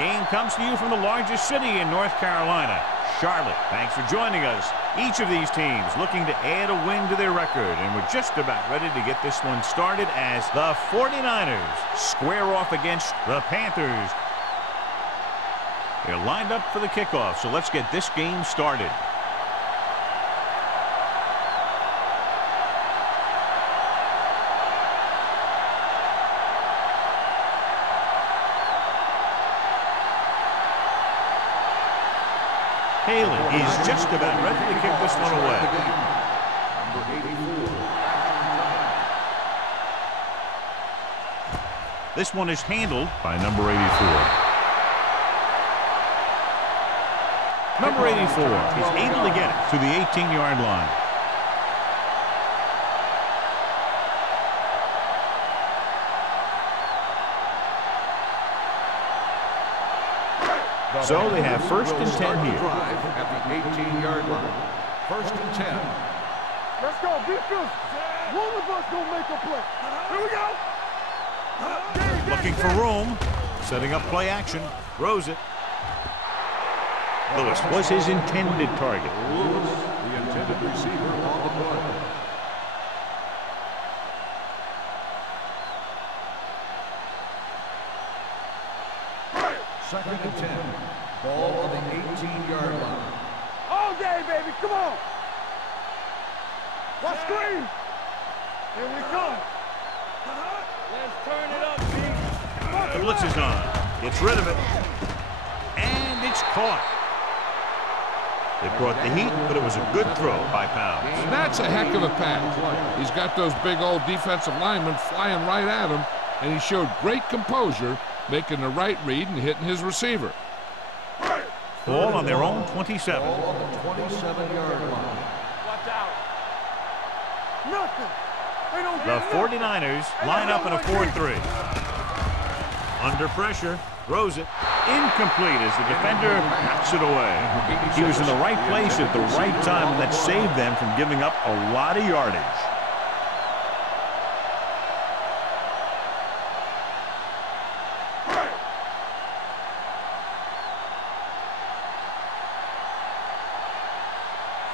game comes to you from the largest city in North Carolina, Charlotte. Thanks for joining us. Each of these teams looking to add a win to their record, and we're just about ready to get this one started as the 49ers square off against the Panthers. They're lined up for the kickoff, so let's get this game started. Halen is just about ready to kick this one away. Number 84. This one is handled by number 84. Number 84 is able to get it to the 18-yard line. So they have first and 10 here. At the 18-yard line. First and 10. Let's go. Be good. One of us gonna make a play. Here we go. Looking for room. Setting up play action. Throws it. Lewis was his intended target. Lewis, the intended receiver on the play. Second and 10. Ball on the 18-yard line. All day, baby. Come on. Watch screen. Here we come. Let's turn it up, The blitz is on. Gets rid of it. And it's caught. They brought the heat, but it was a good throw by Pounds. That's a heck of a pass. He's got those big old defensive linemen flying right at him, and he showed great composure, making the right read and hitting his receiver. Ball on their own 27. Ball on the 27-yard line. Watch out. Nothing. They don't The get 49ers line up in a 4-3. Under pressure, throws it. Incomplete as the defender knocks it away. He was in the right place at the right time, and that saved them from giving up a lot of yardage.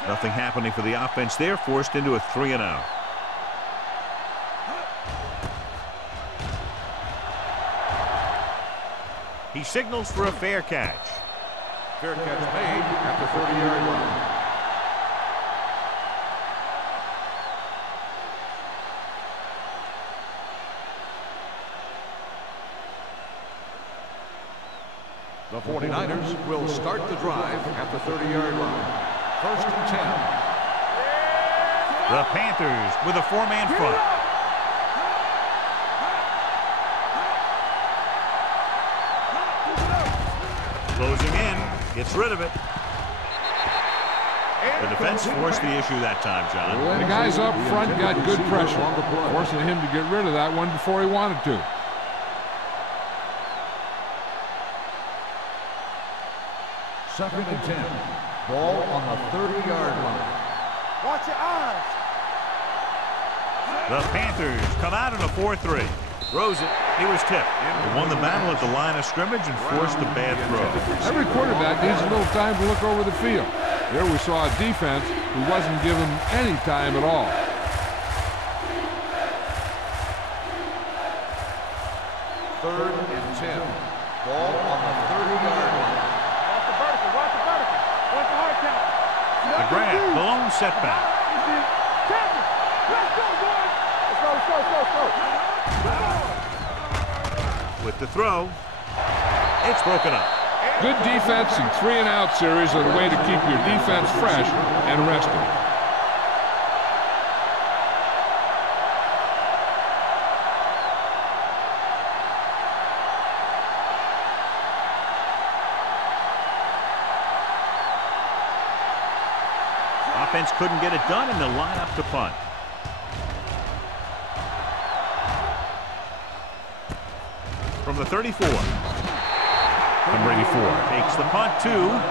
Nothing happening for the offense there, forced into a 3-and-out. He signals for a fair catch. Fair catch made at the 30-yard line. The 49ers will start the drive at the 30-yard line. First and 10. The Panthers with a 4-man front. Closing in, gets rid of it. The defense forced the issue that time, John. The guys up front got good pressure, forcing him to get rid of that one before he wanted to. Second and 10. Ball on the 30-yard line. Watch your eyes. The Panthers come out in a 4-3. Throws it. He was tipped. He won the battle at the line of scrimmage and forced a bad throw. Every quarterback needs a little time to look over the field. There we saw a defense who wasn't given any time at all. Third and 10. Ball on the 30-yard line. Watch the vertical. Watch the vertical. Watch the hard count. The grab, the lone setback. Let's go, boys. Let's go. With the throw, it's broken up. Good defense and 3-and-out series are the way to keep your defense fresh and rested. Offense couldn't get it done, and they'll line up to punt. From the 34. Number 84 takes the punt to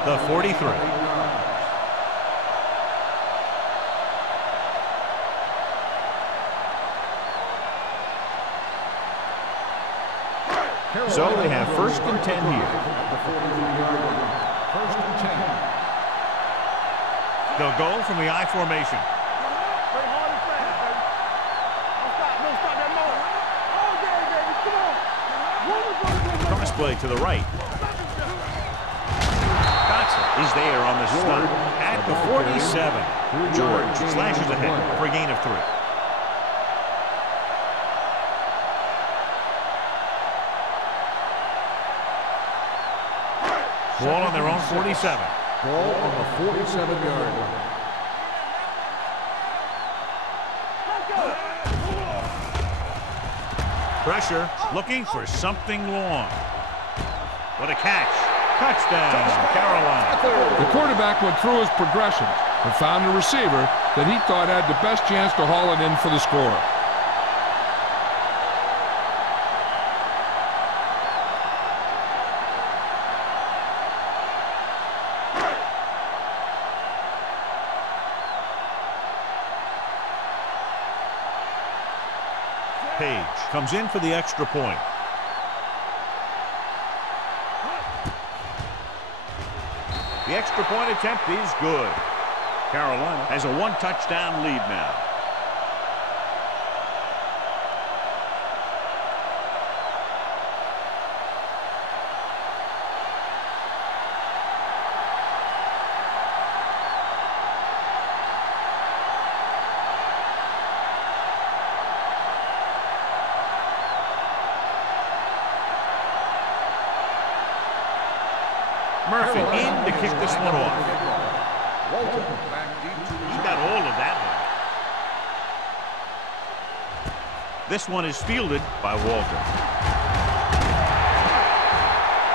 the 43. So they have 1st and 10 here. At the 43-yard line. 1st and 10. They'll go from the I formation. Play hard and fast, baby. Don't stop that motor. All day, baby. Come on. One of us will make Cross play to the right. Dotson is there on the stop at the 47. George slashes ahead for a gain of 3. Ball on their own 47. Ball on the 47-yard line. Pressure, looking for something long. What a catch. Touchdown, Carolina. The quarterback went through his progressions and found a receiver that he thought had the best chance to haul it in for the score. Page comes in for the extra point. The extra point attempt is good. Carolina has a 1-touchdown lead now. Murphy in to kick this one off. Walton back deep to He got all of that one. This one is fielded by Walter.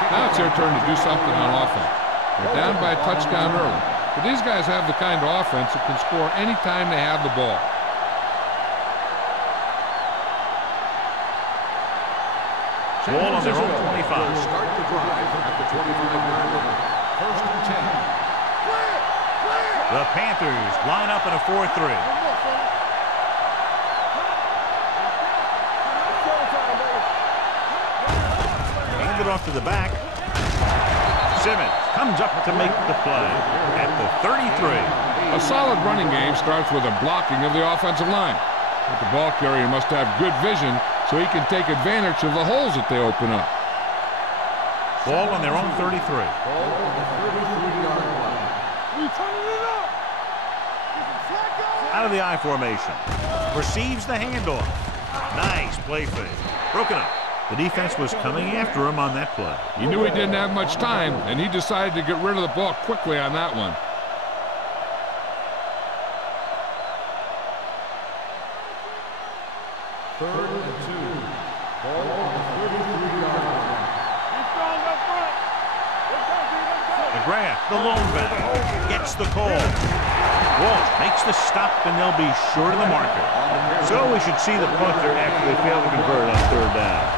Now it's their turn to do something on offense. They're down by a touchdown early, but these guys have the kind of offense that can score any time they have the ball. Ball on their own 25. Will start the drive at the 25-yard line. 1st and 10. The Panthers line up in a 4-3. Hand it off to the back. Simmons comes up to make the play at the 33. A solid running game starts with a blocking of the offensive line. But the ball carrier must have good vision so he can take advantage of the holes that they open up. Ball on their own 33. Ball on the 33-yard line. We turning it up. Out of the I formation. Receives the handoff. Nice play fake. Broken up. The defense was coming after him on that play. He knew he didn't have much time, and he decided to get rid of the ball quickly on that one. Third and 2. Ball on the 33-yard line. Be strong up front. Let's go, D. Let's go. McGrath, the lone back, gets the call. Walsh makes the stop, and they'll be short of the marker. So we should see the punter after they fail to convert on 3rd down.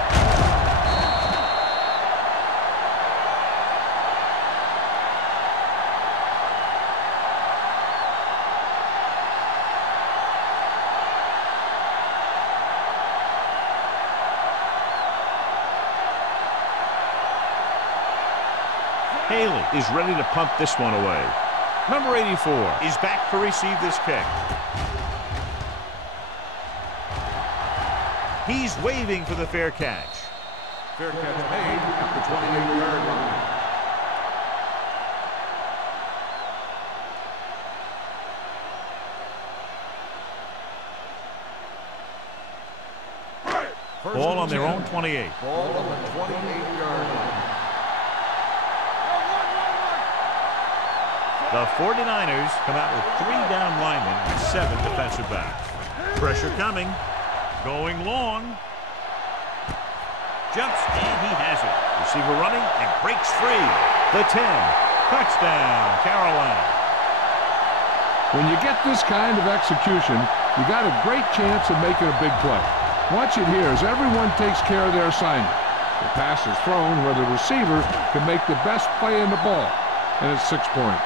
Haley is ready to punt this one away. Number 84 is back to receive this kick. He's waving for the fair catch. Fair catch made at the 28-yard line. Ball on their own 28. Ball on the 28-yard line. The 49ers come out with 3 down linemen and 7 defensive backs. Pressure coming. Going long. Jumps, and he has it. Receiver running and breaks free. The 10. Touchdown, Carolina. When you get this kind of execution, you got a great chance of making a big play. Watch it here as everyone takes care of their assignment. The pass is thrown where the receiver can make the best play in the ball, and it's 6 points.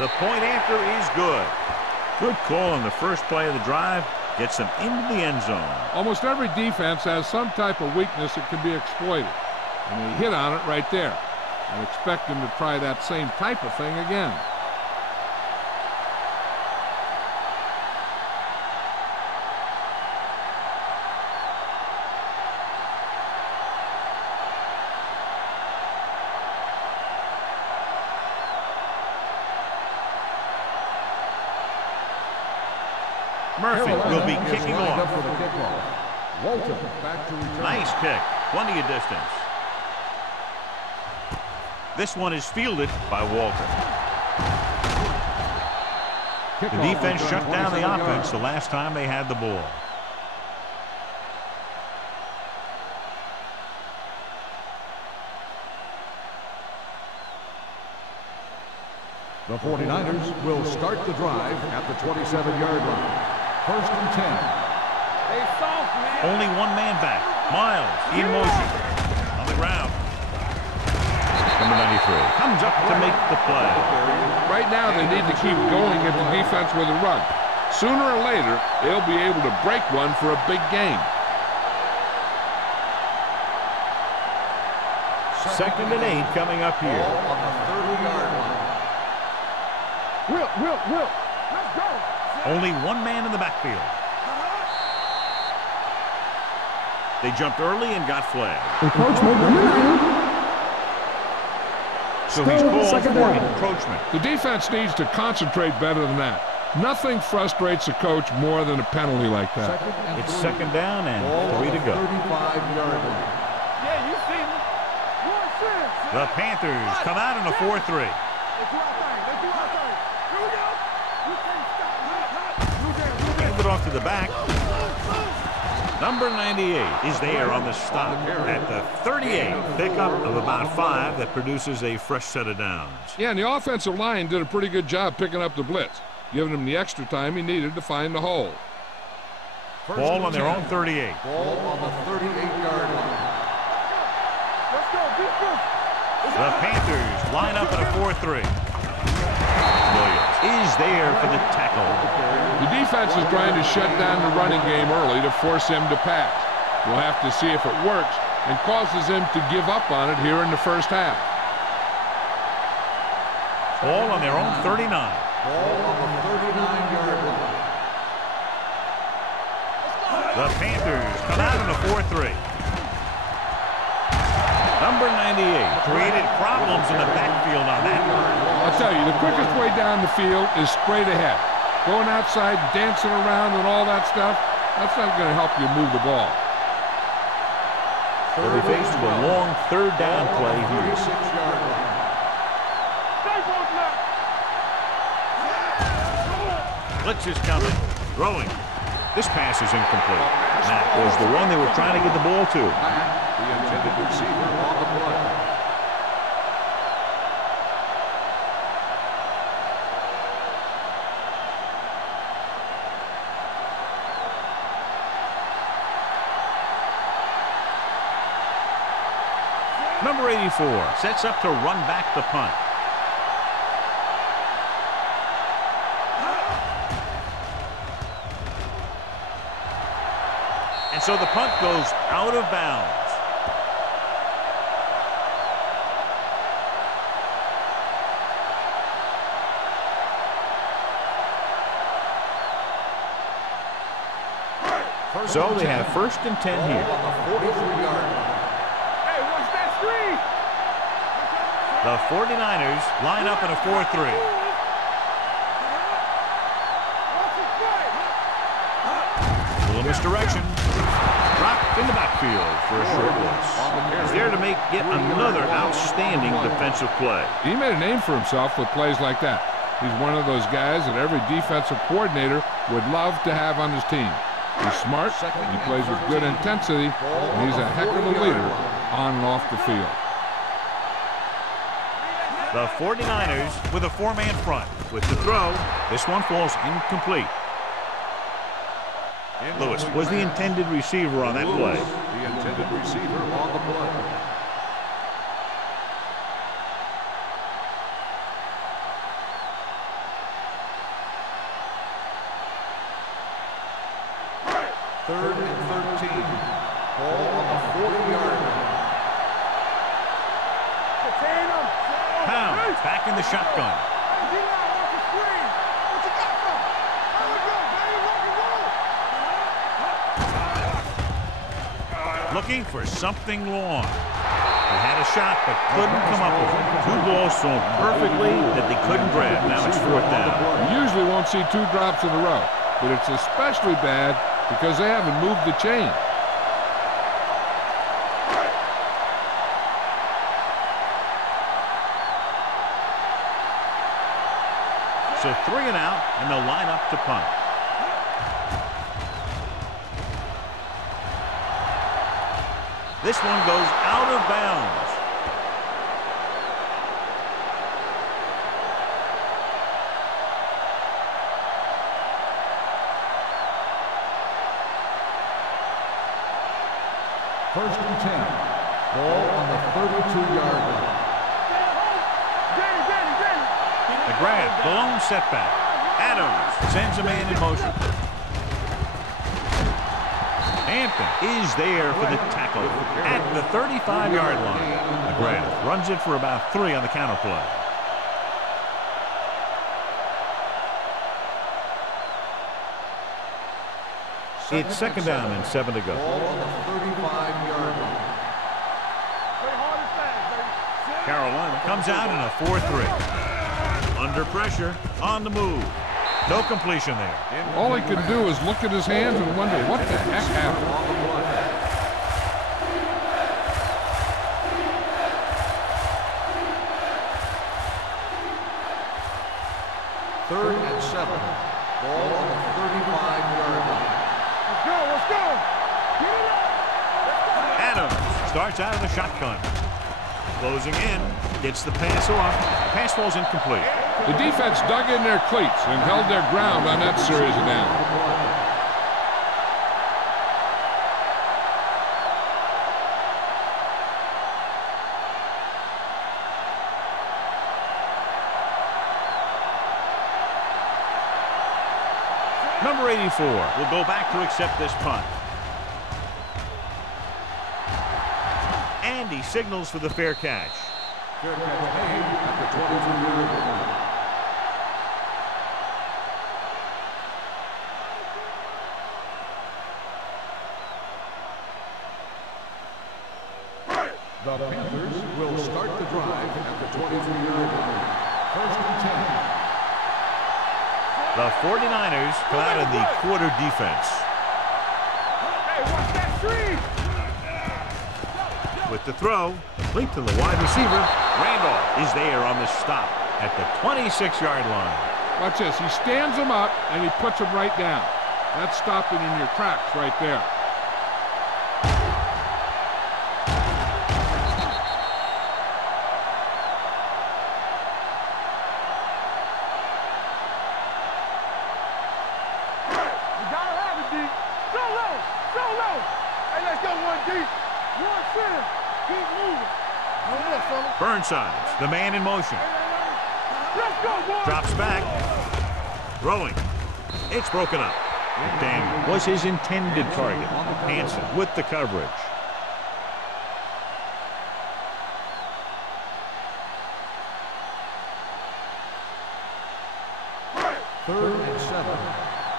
The point after is good. Good call on the first play of the drive. Gets them into the end zone. Almost every defense has some type of weakness that can be exploited. And they hit on it right there. I expect them to try that same type of thing again. Murphy will be kicking off. For the kickoff. Walton back to return. Nice kick. Plenty of distance. This one is fielded by Walter. The defense shut down the offense the last time they had the ball. The 49ers will start the drive at the 27-yard line. First and 10. They soft, man. Only one man back. Miles in motion. On the ground. Number 93 comes up to make the play. Right now they need to keep going at the defense with a run. Sooner or later, they'll be able to break one for a big gain. Second and 8 coming up here. On the 30-yard line. Will. Let's go. Only one man in the backfield. They jumped early and got flagged. Encroachment, number 9. So he's called Second for down. encroachment. The defense needs to concentrate better than that. Nothing frustrates a coach more than a penalty like that. It's second down and 3 to go. 35-yard line. Yeah, you see me. One six. The Panthers come out in a 4-3. Let's do our thing. Let's do our thing. Here we go. You can't stop. Hand it off to the back. Number 98 is there on the stop at the 38. Pickup of about 5 that produces a fresh set of downs. Yeah, and the offensive line did a pretty good job picking up the blitz, giving him the extra time he needed to find the hole. Ball on their own 38. Ball on the 38-yard line. Let's go. Beat this. The Panthers line up in a 4-3. Williams is there for the tackle. The defense is trying to shut down the running game early to force him to pass. We'll have to see if it works and causes him to give up on it here in the first half. Ball on their own 39. Ball on the 39-yard line. The Panthers come out in a 4-3. Number 98 created problems in the backfield on that one. I'll tell you, the quickest way down the field is straight ahead. Going outside, dancing around and all that stuff, that's not going to help you move the ball. They'll be faced with a long third down play here. 36-yard line. Blitz is coming. Throwing. This pass is incomplete. That was the one they were trying to get the ball to. The intended receiver on the play. Number 84 sets up to run back the punt. And so the punt goes out of bounds. So they have first and 10 here. On the 43-yard line. Hey, watch that screen. The 49ers line up in a 4-3. Watch it play. Little misdirection. Dropped in the backfield for a short loss. He's there to make yet another outstanding defensive play. He made a name for himself with plays like that. He's one of those guys that every defensive coordinator would love to have on his team. He's smart, he plays with good intensity, and he's a heck of a leader on and off the field. The 49ers with a 4-man front. With the throw, this one falls incomplete. Lewis was the intended receiver on that play. The intended receiver on the play. 3rd and 13. Ball on the 40-yard line. Pound back in the shotgun. Looking for something long. He had a shot but couldn't come up with it. Two balls thrown perfectly that they couldn't grab. Now it's 4th down. You usually won't see 2 drops in a row, but it's especially bad because they haven't moved the chain. So 3 and out, and they'll line up to punt. This one goes out of bounds. First and 10. Ball on the 32-yard line. The grab, the lone setback. Adams sends a man in motion. Hampton is there for the tackle at the 35-yard line. McGrath runs it for about 3 on the counter play. It's 2nd down and 7 to go. Ball on the 35-yard line. Carolina comes out in a 4-3. Under pressure, on the move. No completion there. All he can do is look at his hands and wonder what the heck happened. 3rd and 7. Ball on the 35-yard line. Let's go. Get it up. Adams starts out of the shotgun. Closing in, gets the pass off. Pass falls incomplete. The defense dug in their cleats and held their ground on that series of downs. Number 84 will go back to accept this punt. And he signals for the fair catch. Fair catch made at the 22-yard line. The Panthers will start the drive at the 22-yard line. 1st and 10. The 49ers come out of the quarter defense. Hey, watch that screen. With the throw, complete to the wide receiver. Randolph is there on the stop at the 26-yard line. Watch this. He stands him up and he puts him right down. That's stopping in your tracks right there. Burnside's the man in motion. Drops back. Throwing. It's broken up. McDaniel was his intended target. Hansen with the coverage. Third and 7.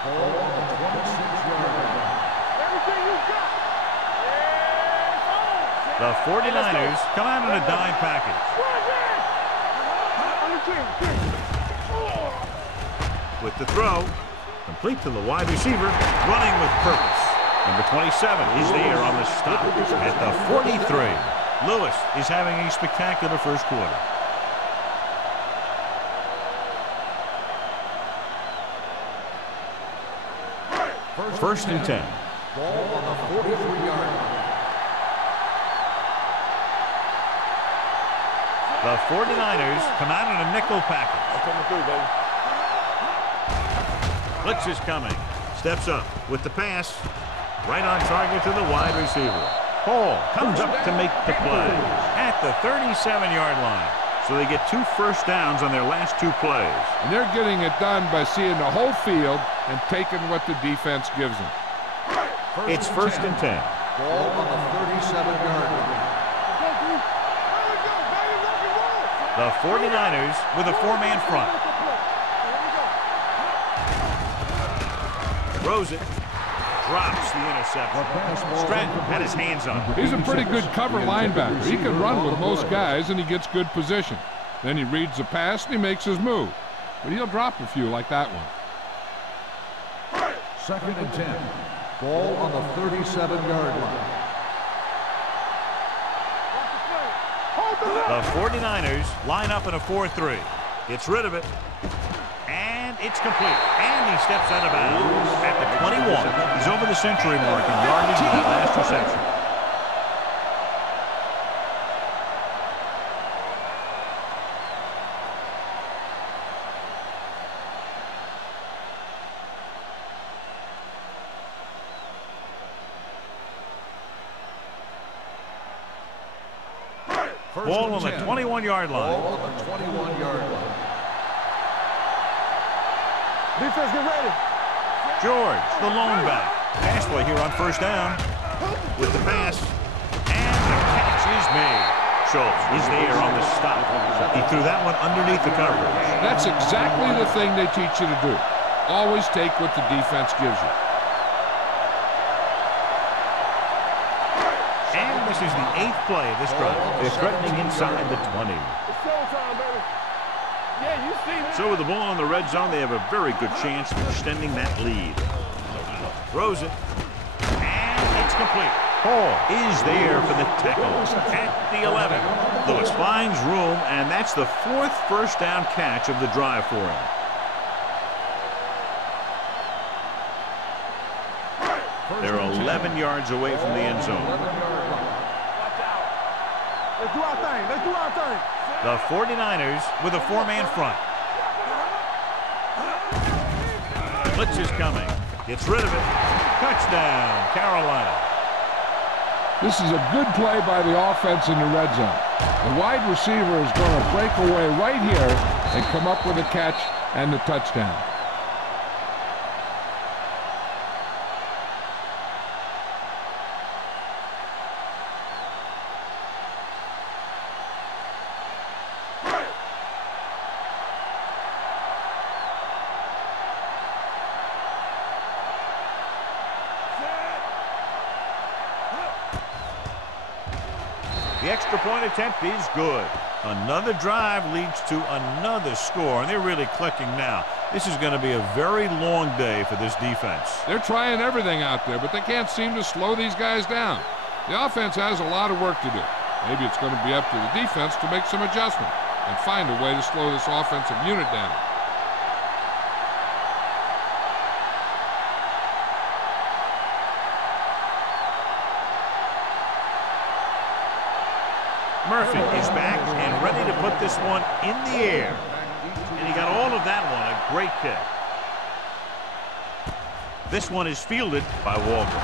Ball on the 26-yard line. Everything you got. The 49ers come out in a dime package. With the throw, complete to the wide receiver, running with purpose. Number 27 is there on the stop at the 43. Lewis is having a spectacular first quarter. First and 10. Ball on the 43-yard line. The 49ers come out in a nickel package. Coming through, baby. Blitz is coming. Steps up with the pass. Right on target to the wide receiver. Hall comes up to make the play at the 37-yard line. So they get 2 first downs on their last 2 plays. And they're getting it done by seeing the whole field and taking what the defense gives them. It's first and 10. Ball on the 37-yard line. The 49ers with a four-man front. Throws it. Drops the interception. Stratton had his hands on it. He's a pretty good cover linebacker. He can run with most guys, and he gets good position. Then he reads the pass, and he makes his move. But he'll drop a few like that one. Second and 10. Ball on the 37-yard line. The 49ers line up in a 4-3. Gets rid of it. And it's complete. And he steps out of bounds at the 21. He's over the century mark in yardage in that last reception. Ball on the 21-yard line. Ball on the 21-yard line. Defense, get ready. George, the lone back. Pass play here on first down. With the pass. And the catch is made. Schultz is there on the stop. He threw that one underneath the coverage. That's exactly the thing they teach you to do. Always take what the defense gives you. And this is the 8th play of this drive. They're threatening inside the 20. It's showtime, baby. Yeah, you see that. So with the ball in the red zone, they have a very good chance of extending that lead. Throws it. And it's complete. Hall is there for the tackle at the 11. Lewis finds room, and that's the 4th first down catch of the drive for him. They're 11 yards away from the end zone. Let's do our thing. Let's do our thing. The 49ers with a four-man front. Blitz is coming. Gets rid of it. Touchdown, Carolina. This is a good play by the offense in the red zone. The wide receiver is going to break away right here and come up with a catch and the touchdown. The extra point attempt is good. Another drive leads to another score, and they're really clicking now. This is going to be a very long day for this defense. They're trying everything out there, but they can't seem to slow these guys down. The offense has a lot of work to do. Maybe it's going to be up to the defense to make some adjustment and find a way to slow this offensive unit down. Murphy is back and ready to put this one in the air. And he got all of that one, a great kick. This one is fielded by Walker.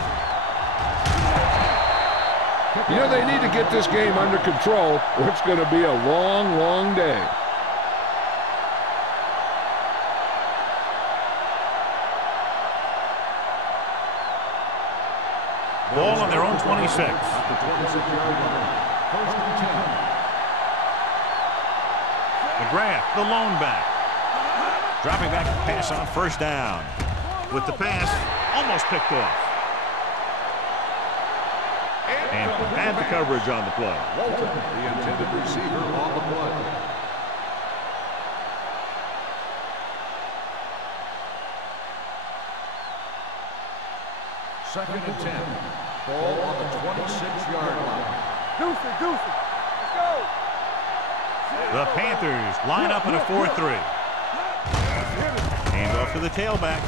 You know, they need to get this game under control, or it's going to be a long, long day. Ball on their own 26. At the 26-yard line. First and 10. McGrath, the lone back. Dropping back to pass on first down. With the pass, almost picked off. And had the coverage on the play. Walton, the intended receiver on the play. Second and 10. Ball on the 26-yard line. Deuce it. Let's go. The Panthers line up in a 4-3. Hand off to the tailback.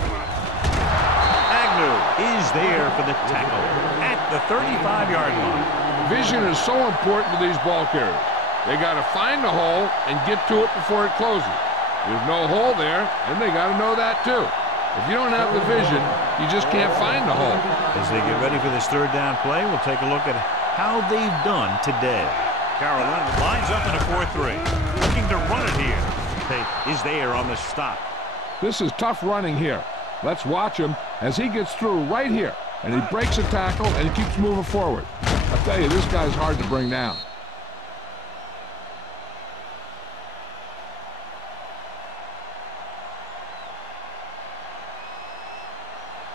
Agnew is there for the tackle at the 35-yard line. Vision is so important to these ball carriers. They got to find the hole and get to it before it closes. There's no hole there, and they got to know that too. If you don't have the vision, you just can't find the hole. As they get ready for this third down play, we'll take a look at how they've done today. Carolina lines up in a 4-3, looking to run it here. Tate is there on the stop. This is tough running here. Let's watch him as he gets through right here. and he breaks a tackle, and he keeps moving forward. I tell you, this guy's hard to bring down.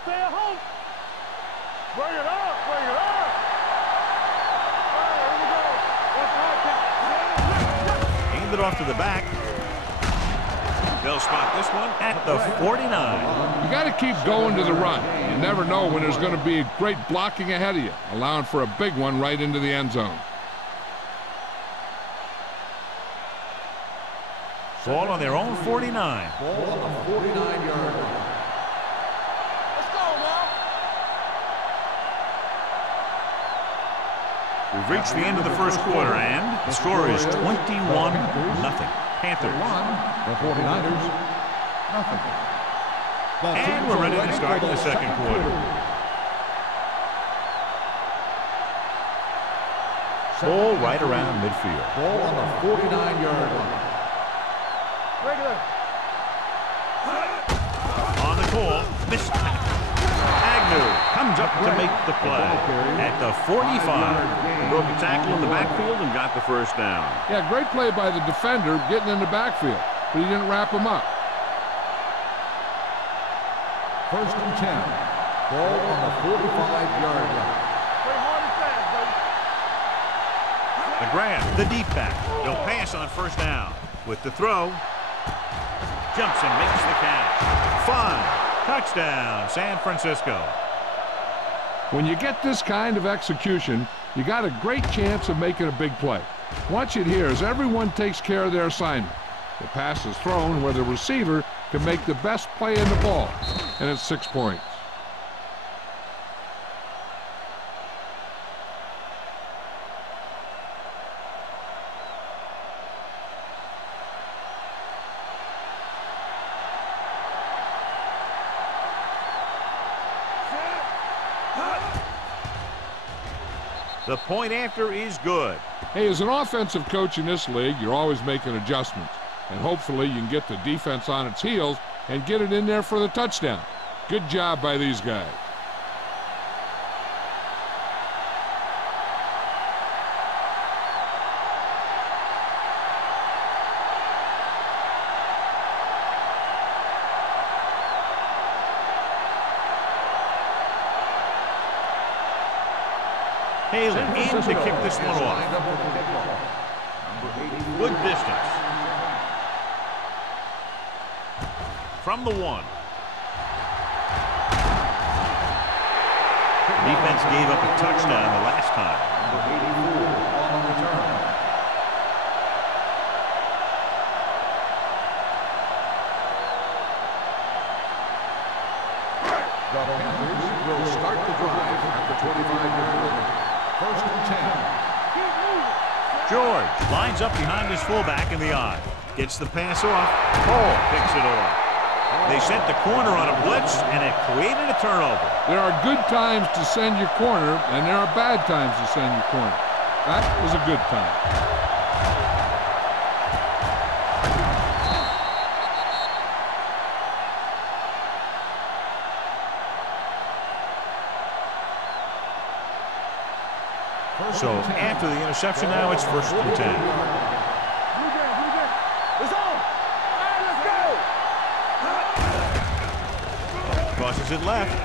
Stay at home. Bring it up, bring it up. All right, here we go. What's the hard count? Aimed it off to the back. They'll spot this one at the 49. You got to keep going to the run. You never know when there's going to be great blocking ahead of you, allowing for a big one right into the end zone. Ball on their own 49. Ball on the 49-yard line. Let's go, man. We've reached the end of the first quarter, and the score is 21-0. Panthers. The 49ers, nothing. And we're ready to start the second quarter. Ball right around midfield. Ball on the 49-yard line. Regular. On the call, missed tackle. Agnew comes up to make the play. At the 45, broke a tackle in the backfield and got the first down. Yeah, great play by the defender getting in the backfield, but he didn't wrap him up. First and 10. Ball on the 45-yard line. Play hard and fast, baby. The grab, the deep back. They'll pass on first down. With the throw, jumps and makes the catch. 5. Touchdown, San Francisco. When you get this kind of execution, you got a great chance of making a big play. Watch it here as everyone takes care of their assignment. The pass is thrown where the receiver can make the best play in the ball, and it's 6 points. The point after is good. Hey, as an offensive coach in this league, you're always making adjustments. And hopefully you can get the defense on its heels and get it in there for the touchdown. Good job by these guys. Halen in to kick this one off. Good distance. From the 1. Defense gave up a touchdown the last time. On the return. The Panthers will start the drive at the 25-yard line. First and 10. George lines up behind his fullback in the I. Gets the pass off. Cole picks it off. They sent the corner on a blitz, and it created a turnover. There are good times to send your corner, and there are bad times to send your corner. That was a good time. So after the interception now, it's first and 10. Blue game, blue game. It's on. All right, let's go. Crosses it left.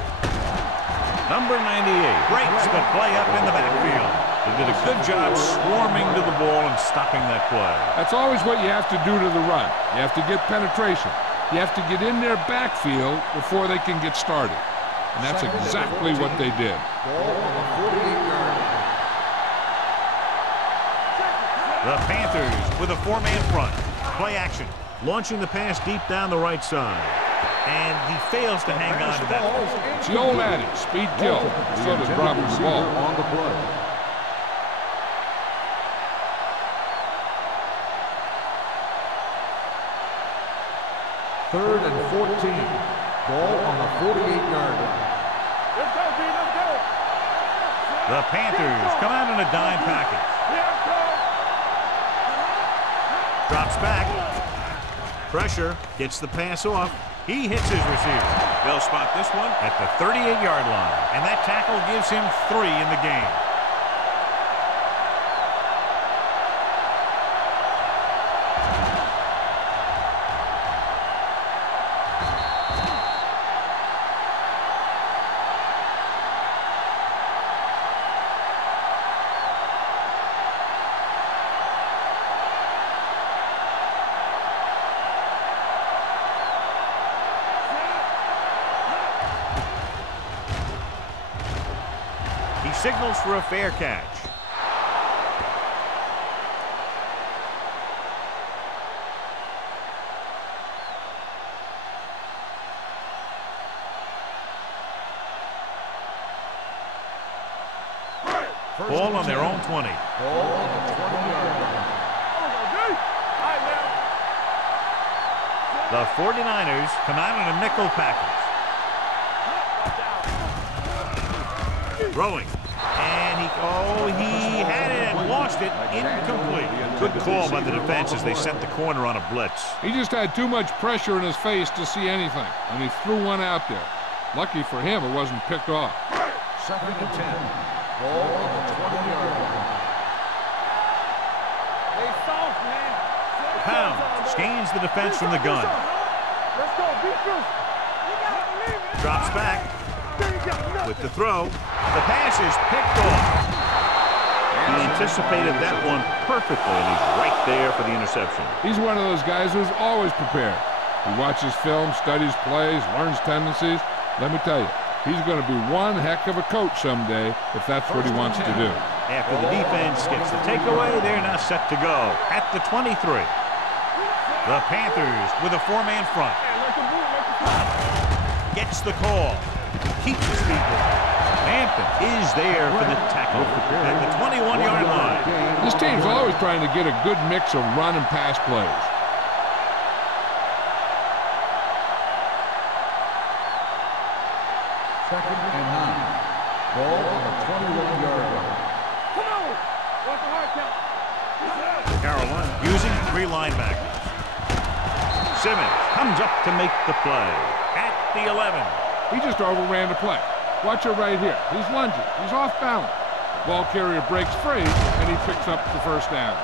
Number 98 breaks the play up in the backfield. They did a good job swarming to the ball and stopping that play. That's always what you have to do to the run. You have to get penetration. You have to get in their backfield before they can get started. And that's exactly what they did. Ball on the 48-yard line. The Panthers with a 4-man front. Play action. Launching the pass deep down the right side. And he fails to hang on to that. It's the old adage, speed kills. So does dropping the ball. On the play. Third and 14. Ball on the 48-yard line. Let's go, D. Let's go. The Panthers come out in a dime package. Let's go. Drops back. Pressure. Gets the pass off. He hits his receiver. They'll spot this one at the 38-yard line. And that tackle gives him 3 in the game. He signals for a fair catch. Ball on their own 20. Ball on the 20-yard line. The 49ers come out in a nickel package. Throwing. And he had it and lost it. Incomplete. Good call by the defense as they sent the corner on a blitz. He just had too much pressure in his face to see anything, and he threw one out there. Lucky for him, it wasn't picked off. 2nd and 10. Ball on the 20-yard line. They soft, man. Pound scans the defense from the gun. Let's go. Be true. You gotta believe it. Drops back with the throw. The pass is picked off. He anticipated that one perfectly, and he's right there for the interception. He's one of those guys who's always prepared. He watches film, studies plays, learns tendencies. Let me tell you, he's going to be one heck of a coach someday if that's what he wants to do. After the defense gets the takeaway, they're now set to go at the 23. The Panthers with a 4-man front. Gets the call. Keeps his feet going. Hampton is there for the tackle at the 21-yard line. This team's always trying to get a good mix of run and pass plays. Second and 9. Ball on the 21-yard line. Come on. What's the hard count? Carolina using 3 linebackers. Simmons comes up to make the play at the 11. He just overran the play. Watch it right here. He's lunging. He's off balance. The ball carrier breaks free, and he picks up the first down.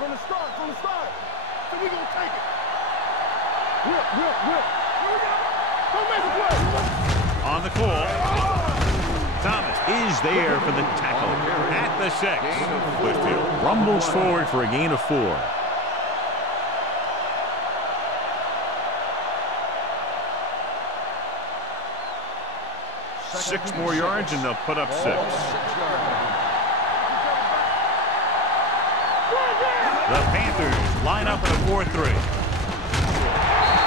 From the start. So we gonna take it. Whip. Here we go. Don't make a play. On the call. Thomas is there for the tackle at the 6. Whitfield rumbles forward for a gain of 4. Six more yards and they'll put up 6. The Panthers line up in a 4-3.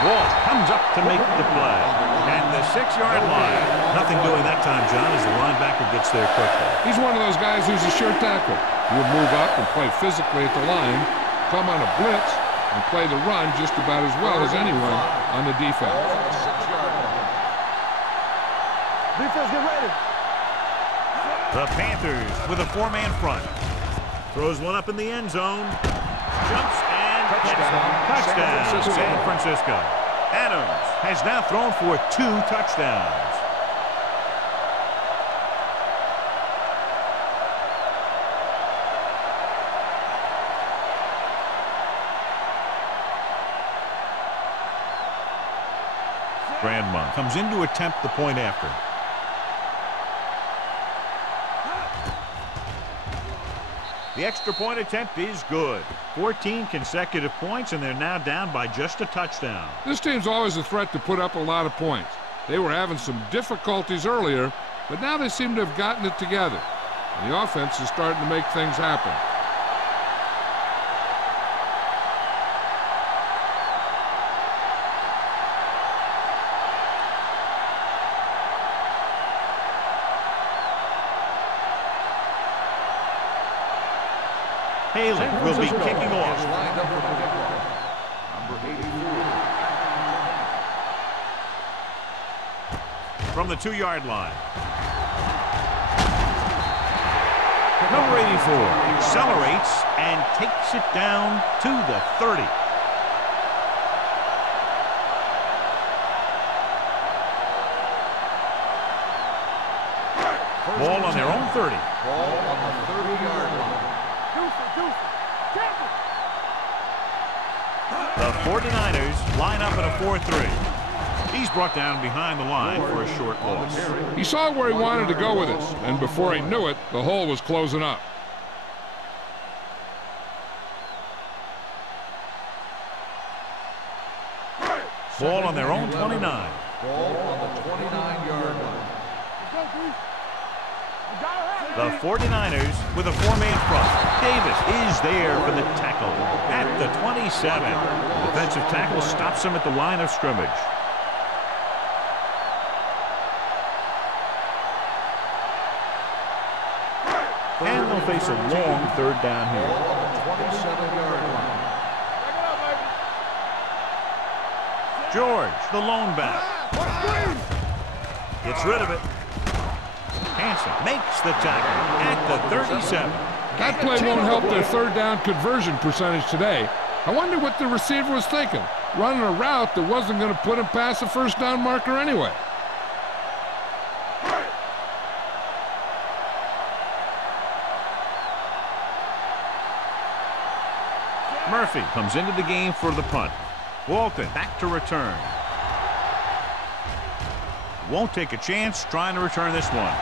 Walt comes up to make the play at the 6-yard line. Nothing doing that time, John, as the linebacker gets there quickly. He's one of those guys who's a sure tackle. He'll move up and play physically at the line, come on a blitz, and play the run just about as well as anyone on the defense. Defense, get ready. The Panthers with a 4-man front. Throws one up in the end zone. Jumps and touchdown, San Francisco. Adams has now thrown for 2 touchdowns. Grandma comes in to attempt the point after. The extra point attempt is good. 14 consecutive points, and they're now down by just a touchdown. This team's always a threat to put up a lot of points. They were having some difficulties earlier, but now they seem to have gotten it together. And the offense is starting to make things happen. Haley will be kicking off. Lined up for the kickoff. Number 84. from the 2-yard line. Number 84 accelerates and takes it down to the 30. Ball on their own 30. Ball on the 30-yard line. The 49ers line up in a 4-3. He's brought down behind the line for a short loss. He saw where he wanted to go with this, and before he knew it, the hole was closing up. Ball on their own 29. Ball on the 29-yard line. The 49ers with a 4-man front. Davis is there for the tackle at the 27. The defensive tackle stops him at the line of scrimmage. And they'll face a long 3rd down here. Ball on the 27-yard line. George, the lone back. Gets rid of it. Hanson makes the tackle at the 37. That play won't help their 3rd down conversion percentage today. I wonder what the receiver was thinking, running a route that wasn't going to put him past the 1st down marker anyway. Murphy comes into the game for the punt. Walton back to return. Won't take a chance trying to return this one.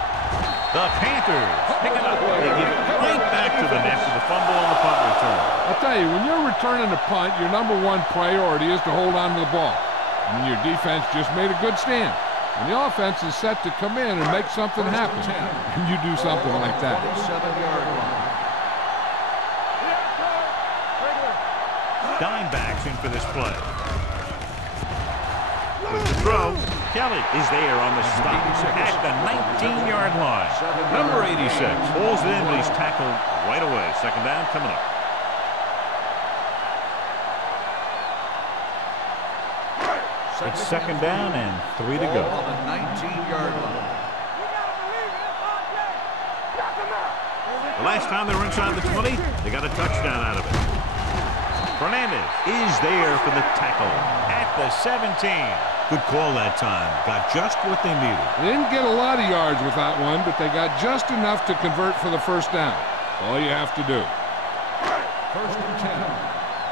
The Panthers pick it up. They give it right back to the net for the fumble on the punt return. I'll tell you, when you're returning a punt, your #1 priority is to hold on to the ball. I mean, your defense just made a good stand. And the offense is set to come in and make something happen. And you do something like that. 27-yard line. Dimebacks in for this play. With the throw, Kelly is there on the stop at the 19-yard line. Number 86 pulls it in, but he's tackled right away. 2nd down coming up. It's 2nd down and 3 to go. On the 19-yard line. The last time they were inside the 20, they got a touchdown out of it. Fernandez is there for the tackle at the 17. Good call that time. Got just what they needed. They didn't get a lot of yards with that one, but they got just enough to convert for the 1st down. That's all you have to do. 1st and 10.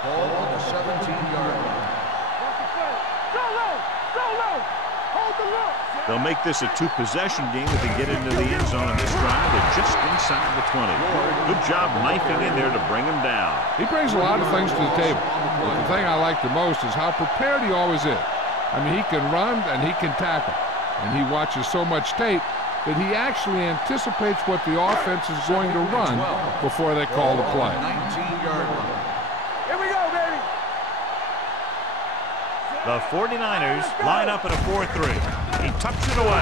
Ball on the 17-yard line. They'll make this a 2-possession game if they get into the end zone on this drive. They're just inside the 20. Good job knifing in there to bring him down. He brings a lot of things to the table. But the thing I like the most is how prepared he always is. I mean, he can run and he can tackle. And he watches so much tape that he actually anticipates what the offense is going to run before they call the play. 19-yard line. Here we go, baby. The 49ers line up in a 4-3. He tucks it away.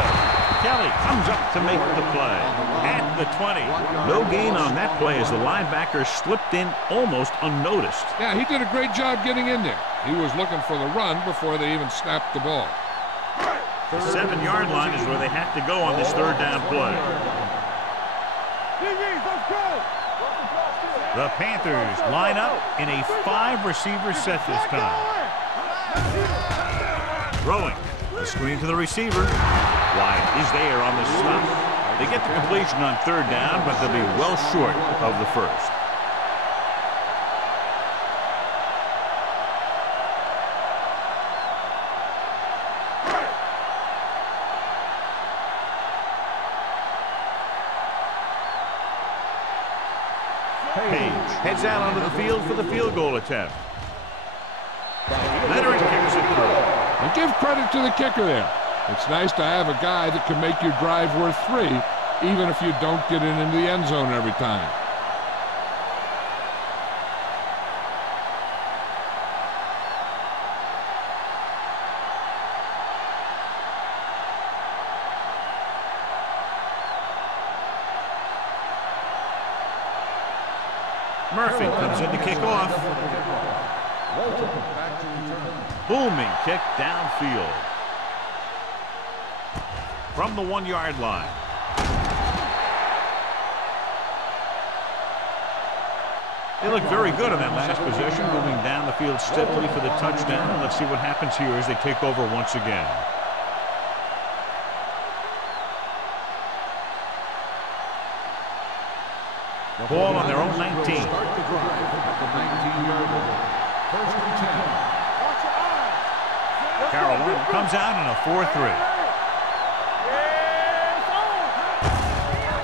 Kelly comes up to make the play at the 20. No gain on that play as the linebacker slipped in almost unnoticed. Yeah, he did a great job getting in there. He was looking for the run before they even snapped the ball. The 7-yard line is where they have to go on this 3rd down play. The Panthers line up in a 5-receiver set this time. Throwing. The screen to the receiver. Wyatt is there on the stop. They get the completion on 3rd down, but they'll be well short of the 1st. Page heads out onto the field for the field goal attempt. Leonard kicks it through. And give credit to the kicker there. It's nice to have a guy that can make your drive worth 3, even if you don't get it into the end zone every time. Murphy comes in to kick off. Booming kick downfield. from the 1-yard line. They look very good on that last possession, moving down the field steadily for the touchdown. Let's see what happens here as they take over once again. Ball on their own 19. Start the drive at the 19-yard line. First and 10. Carolina comes out in a 4-3.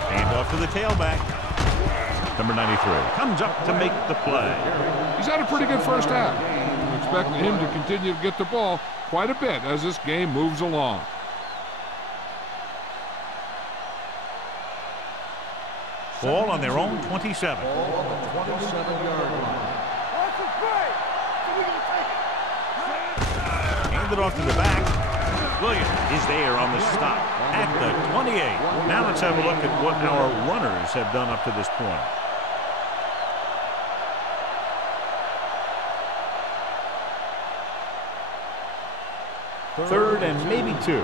Hand off to the tailback. Number 93 comes up to make the play. He's had a pretty good first half. I'm expecting him to continue to get the ball quite a bit as this game moves along. Ball on their own 27. Ball on the 27-yard line. Handed off to the back. Williams is there on the stop at the 28. Now let's have a look at what our runners have done up to this point. Third and maybe 2.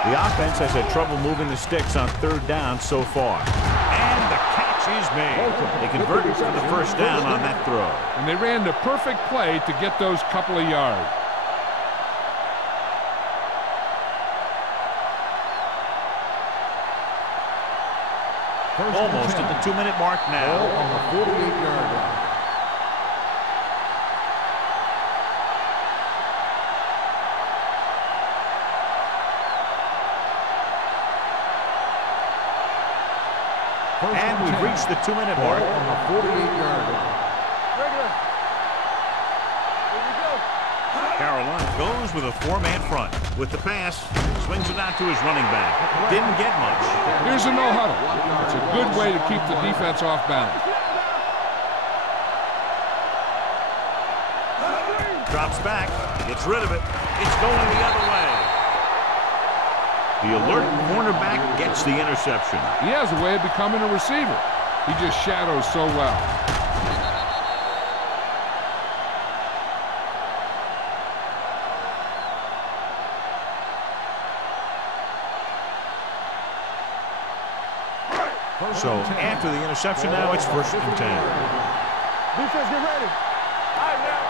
The offense has had trouble moving the sticks on 3rd down so far. And the catch is made. They converted for the first down on that throw. And they ran the perfect play to get those couple of yards. Almost at the 2-minute mark now. On the 48-yard line. And we've reached the 2-minute mark. On the 48-yard line. Carolina goes with a 4-man front. With the pass, swings it out to his running back. Didn't get much. Here's a no huddle. It's a good way to keep the defense off balance. Drops back, gets rid of it. It's going the other way. The alert cornerback gets the interception. He has a way of becoming a receiver. He just shadows so well. So after the interception now, it's 1st and 10. Defense, get ready. All right, now.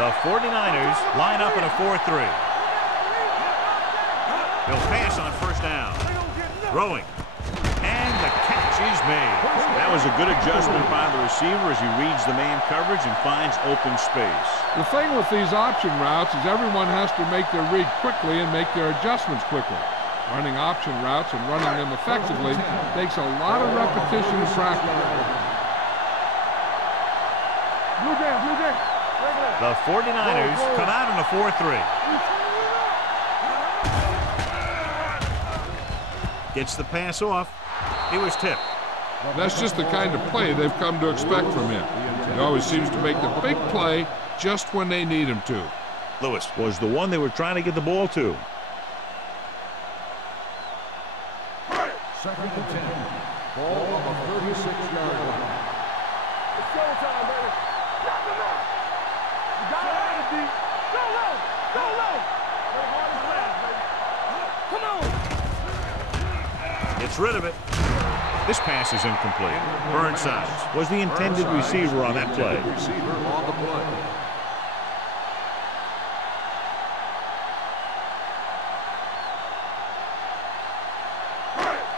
The 49ers line up in a 4-3. He'll pass on 1st down. Throwing. And the catch is made. That was a good adjustment by the receiver as he reads the man coverage and finds open space. The thing with these option routes is everyone has to make their read quickly and make their adjustments quickly. Running option routes and running them effectively takes a lot of repetition and practice. Blue game. The 49ers come out in a 4-3. Gets the pass off. He was tipped. That's just the kind of play they've come to expect from him. He always seems to make the big play just when they need him to. Lewis was the one they were trying to get the ball to. 2nd and 10. Ball on the 36-yard line. It's showtime, baby. Got them out. You got it out of deep. Go low. Play hard and fast, baby. Come on. Gets rid of it. This pass is incomplete. Burnside was the intended receiver on that play. Receiver on the play.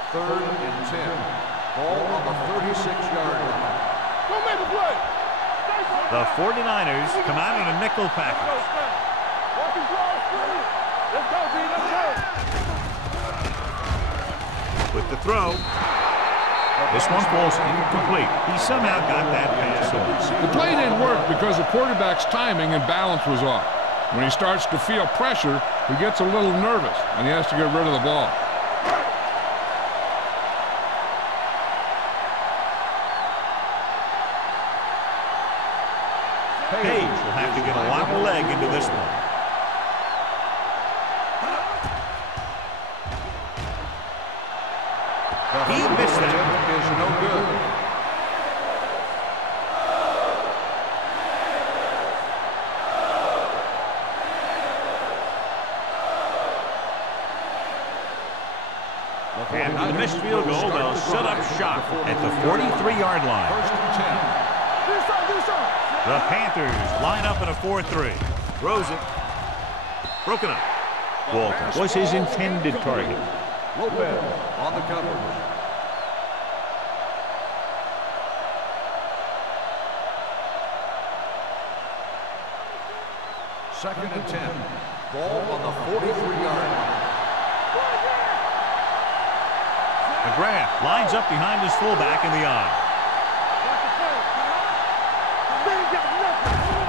Third and 10. Ball on the 36-yard line. Go make a play. The 49ers come out in a nickel package. Walk and draw, let's go, B. Let's go. With the throw. This one falls incomplete. He somehow got that pass off. The play didn't work because the quarterback's timing and balance was off. When he starts to feel pressure, he gets a little nervous, and he has to get rid of the ball. Page will have to get a lot of leg into this one. He missed that. Is no good. shot at the 43-yard line. First and 10. The Panthers line up in a 4-3. Throws it. Broken up. Walton was his intended target. Lopez on the coverage. Second and 10. Ball on the 43-yard line. McGrath lines up behind his fullback in the eye.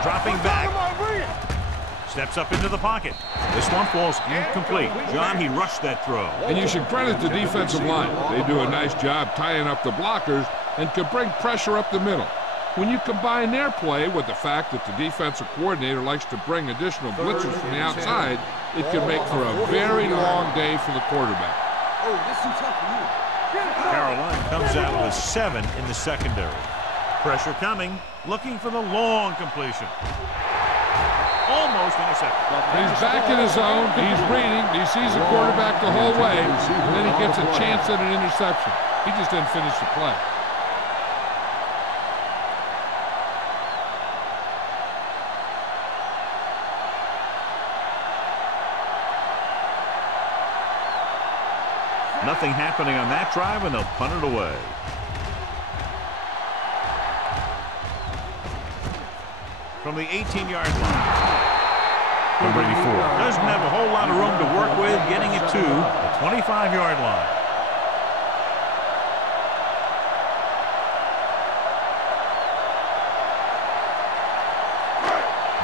Dropping back. Steps up into the pocket. This one falls incomplete. John, he rushed that throw. And you should credit the defensive line. They do a nice job tying up the blockers and can bring pressure up the middle. When you combine their play with the fact that the defensive coordinator likes to bring additional blitzers from the outside, it can make for a very long day for the quarterback. Oh, this is tough for you. Carolina comes out with a 7 in the secondary. Pressure coming, looking for the long completion. Almost intercepted. He's back in his zone. He's reading. He sees the quarterback the whole way, and then he gets a chance at an interception. He just didn't finish the play. Nothing happening on that drive, and they'll punt it away. From the 18-yard line. Number 84 doesn't have a whole lot of room to work with, getting it to the 25-yard line.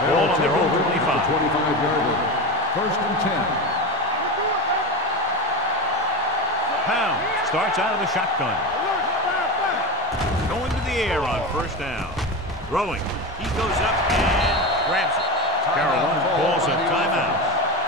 Ball on their own 25. 25-yard line. First and 10. Pound starts out of the shotgun. Going to the air on first down. Throwing. He goes up and grabs it. Carolina calls a timeout.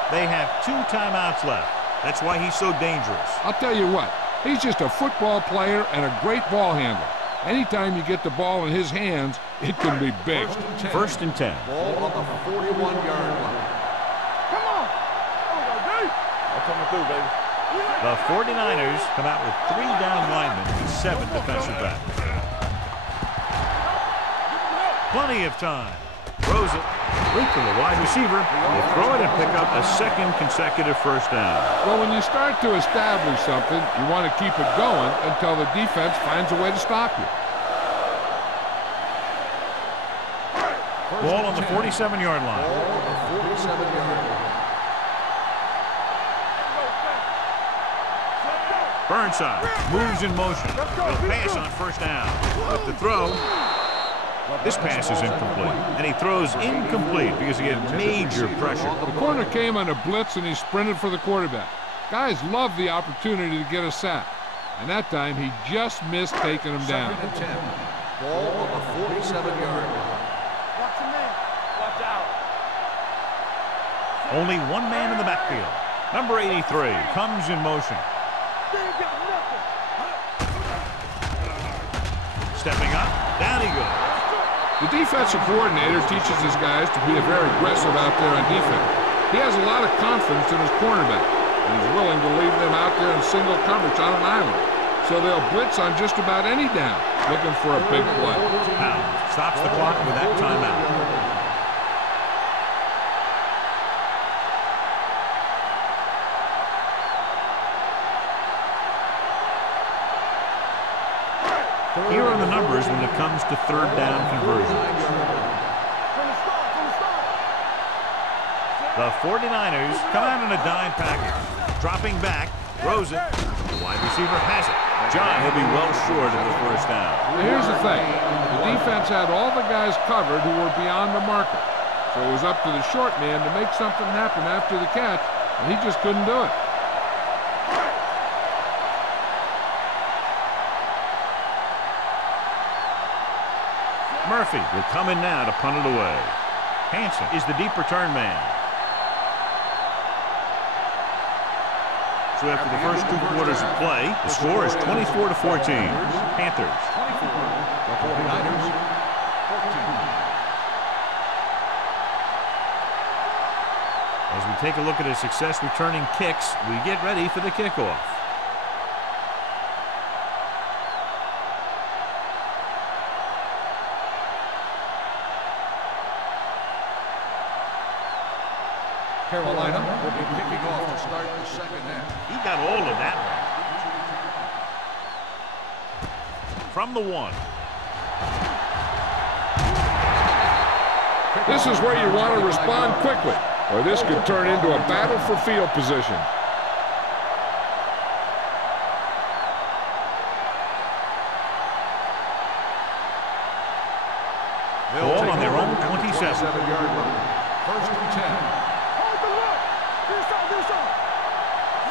They have 2 timeouts left. That's why he's so dangerous. I'll tell you what, he's just a football player and a great ball handler. Anytime you get the ball in his hands, it can be big. First and 10. Ball on the 41-yard line. Come on. I'm coming through, baby. The 49ers come out with 3 down linemen and 7 defensive backs. Plenty of time. Throws it. Right to the wide receiver. They throw it and pick up a 2nd consecutive first down. Well, when you start to establish something, you want to keep it going until the defense finds a way to stop you. Ball on the 47-yard line. Ball on the 47-yard line. Burnside moves in motion. He'll pass on first down. With the throw. This pass is incomplete. And he throws incomplete because he had major pressure. The corner came on a blitz and he sprinted for the quarterback. Guys love the opportunity to get a sack. And that time he just missed taking him down. Second and 10. Ball on the 47-yard line. Watch your man. Watch out. Only 1 man in the backfield. Number 83 comes in motion. They ain't got nothing. Stepping up. Down he goes. The defensive coordinator teaches his guys to be very aggressive out there on defense. He has a lot of confidence in his cornerback, and he's willing to leave them out there in single coverage on an island. So they'll blitz on just about any down, looking for a big play. Pound stops the clock with that timeout. Here are the numbers when it comes to 3rd down conversions. The 49ers come out in a dime package. Dropping back, throws it. The wide receiver has it. John will be well short of the first down. Now here's the thing. The defense had all the guys covered who were beyond the marker. So it was up to the short man to make something happen after the catch, and he just couldn't do it. Murphy will come in now to punt it away. Hansen is the deep return man. So after the first 2 quarters of play, the score is 24-14. Panthers. The 49ers, 14. As we take a look at his success returning kicks, we get ready for the kickoff. Carolina will be kicking off to start the second half. He got all of that one. From the 1. This is where you want to respond quickly, or this could turn into a battle for field position. Ball on their own 27-yard line. First and 10.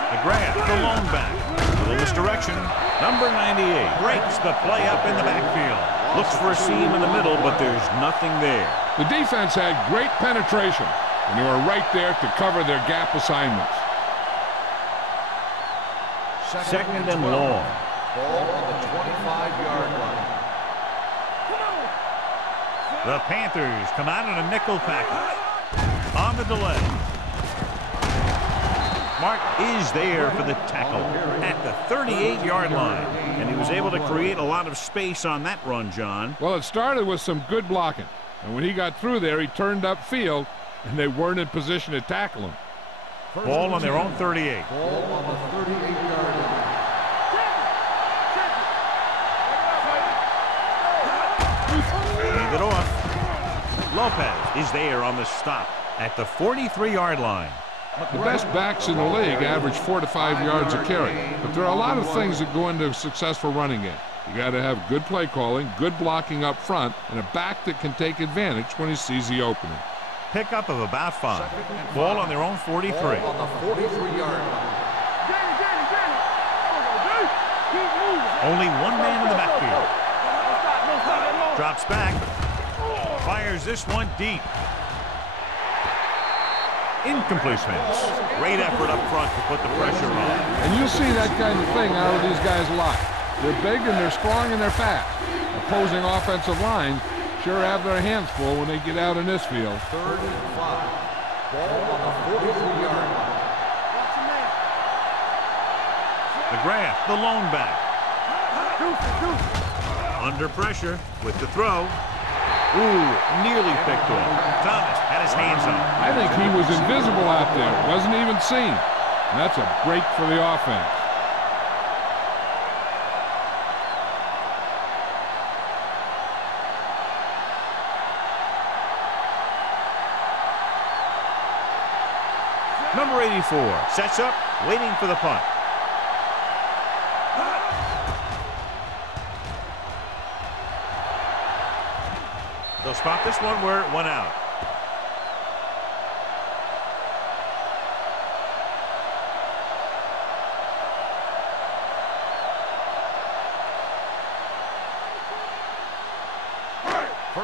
McGrath, the lone back. A little misdirection. Number 98 breaks the play up in the backfield. Looks for a seam in the middle, but there's nothing there. The defense had great penetration, and they were right there to cover their gap assignments. Second and long. Ball on the 25-yard line. The Panthers come out in a nickel package. On the delay. Martin is there for the tackle at the 38-yard line. And he was able to create a lot of space on that run, John. Well, it started with some good blocking. And when he got through there, he turned upfield, and they weren't in position to tackle him. Ball on their own 38. Ball on the 38-yard line. Lead it off. Lopez is there on the stop at the 43-yard line. The best backs in the league average 4 to 5 yards a carry. But there are a lot of things that go into a successful running game. You got to have good play calling, good blocking up front, and a back that can take advantage when he sees the opening. Pickup of about 5. Ball on their own 43. Ball on the 43-yard line. Only one man in the backfield. Drops back. Fires this one deep. Incomplete pass. Great effort up front to put the pressure on. And you'll see that kind of thing out of these guys a lot. They're big and they're strong and they're fast. Opposing offensive lines sure have their hands full when they get out in this field. 3rd and 5. Ball on the 43-yard line. McGrath, the lone back. Under pressure with the throw. Ooh, nearly picked off. Thomas had his hands on. I think he was invisible out there. Wasn't even seen. And that's a break for the offense. Number 84 sets up, waiting for the punt. They'll spot this one where it went out.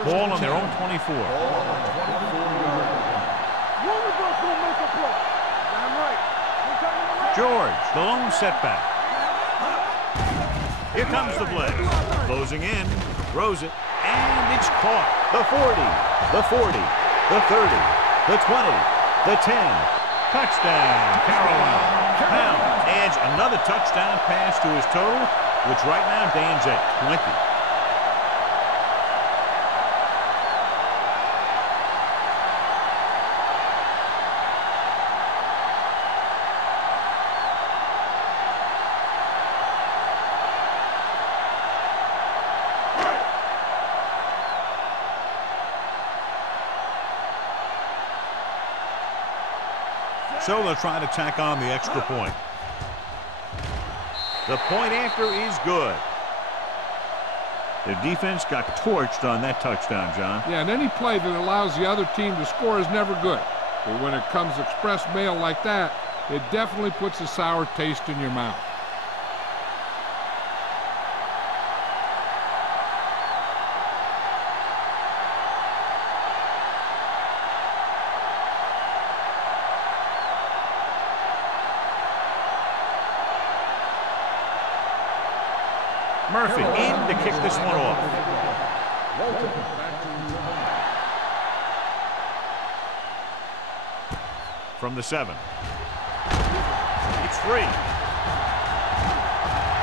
Ball on their own 24. Ball on the 24-yard line. George, the lone setback. Here comes the blitz. Closing in, throws it, and it's caught. The 40, the 40, the 30, the 20, the 10. Touchdown, Carolina. Pound adds another touchdown pass to his total, which right now stands at 20. So they'll try to tack on the extra point. The point after is good. Their defense got torched on that touchdown, John. Yeah, and any play that allows the other team to score is never good. But when it comes express mail like that, it definitely puts a sour taste in your mouth. Murphy in to kick this one off. From the 7. It's free.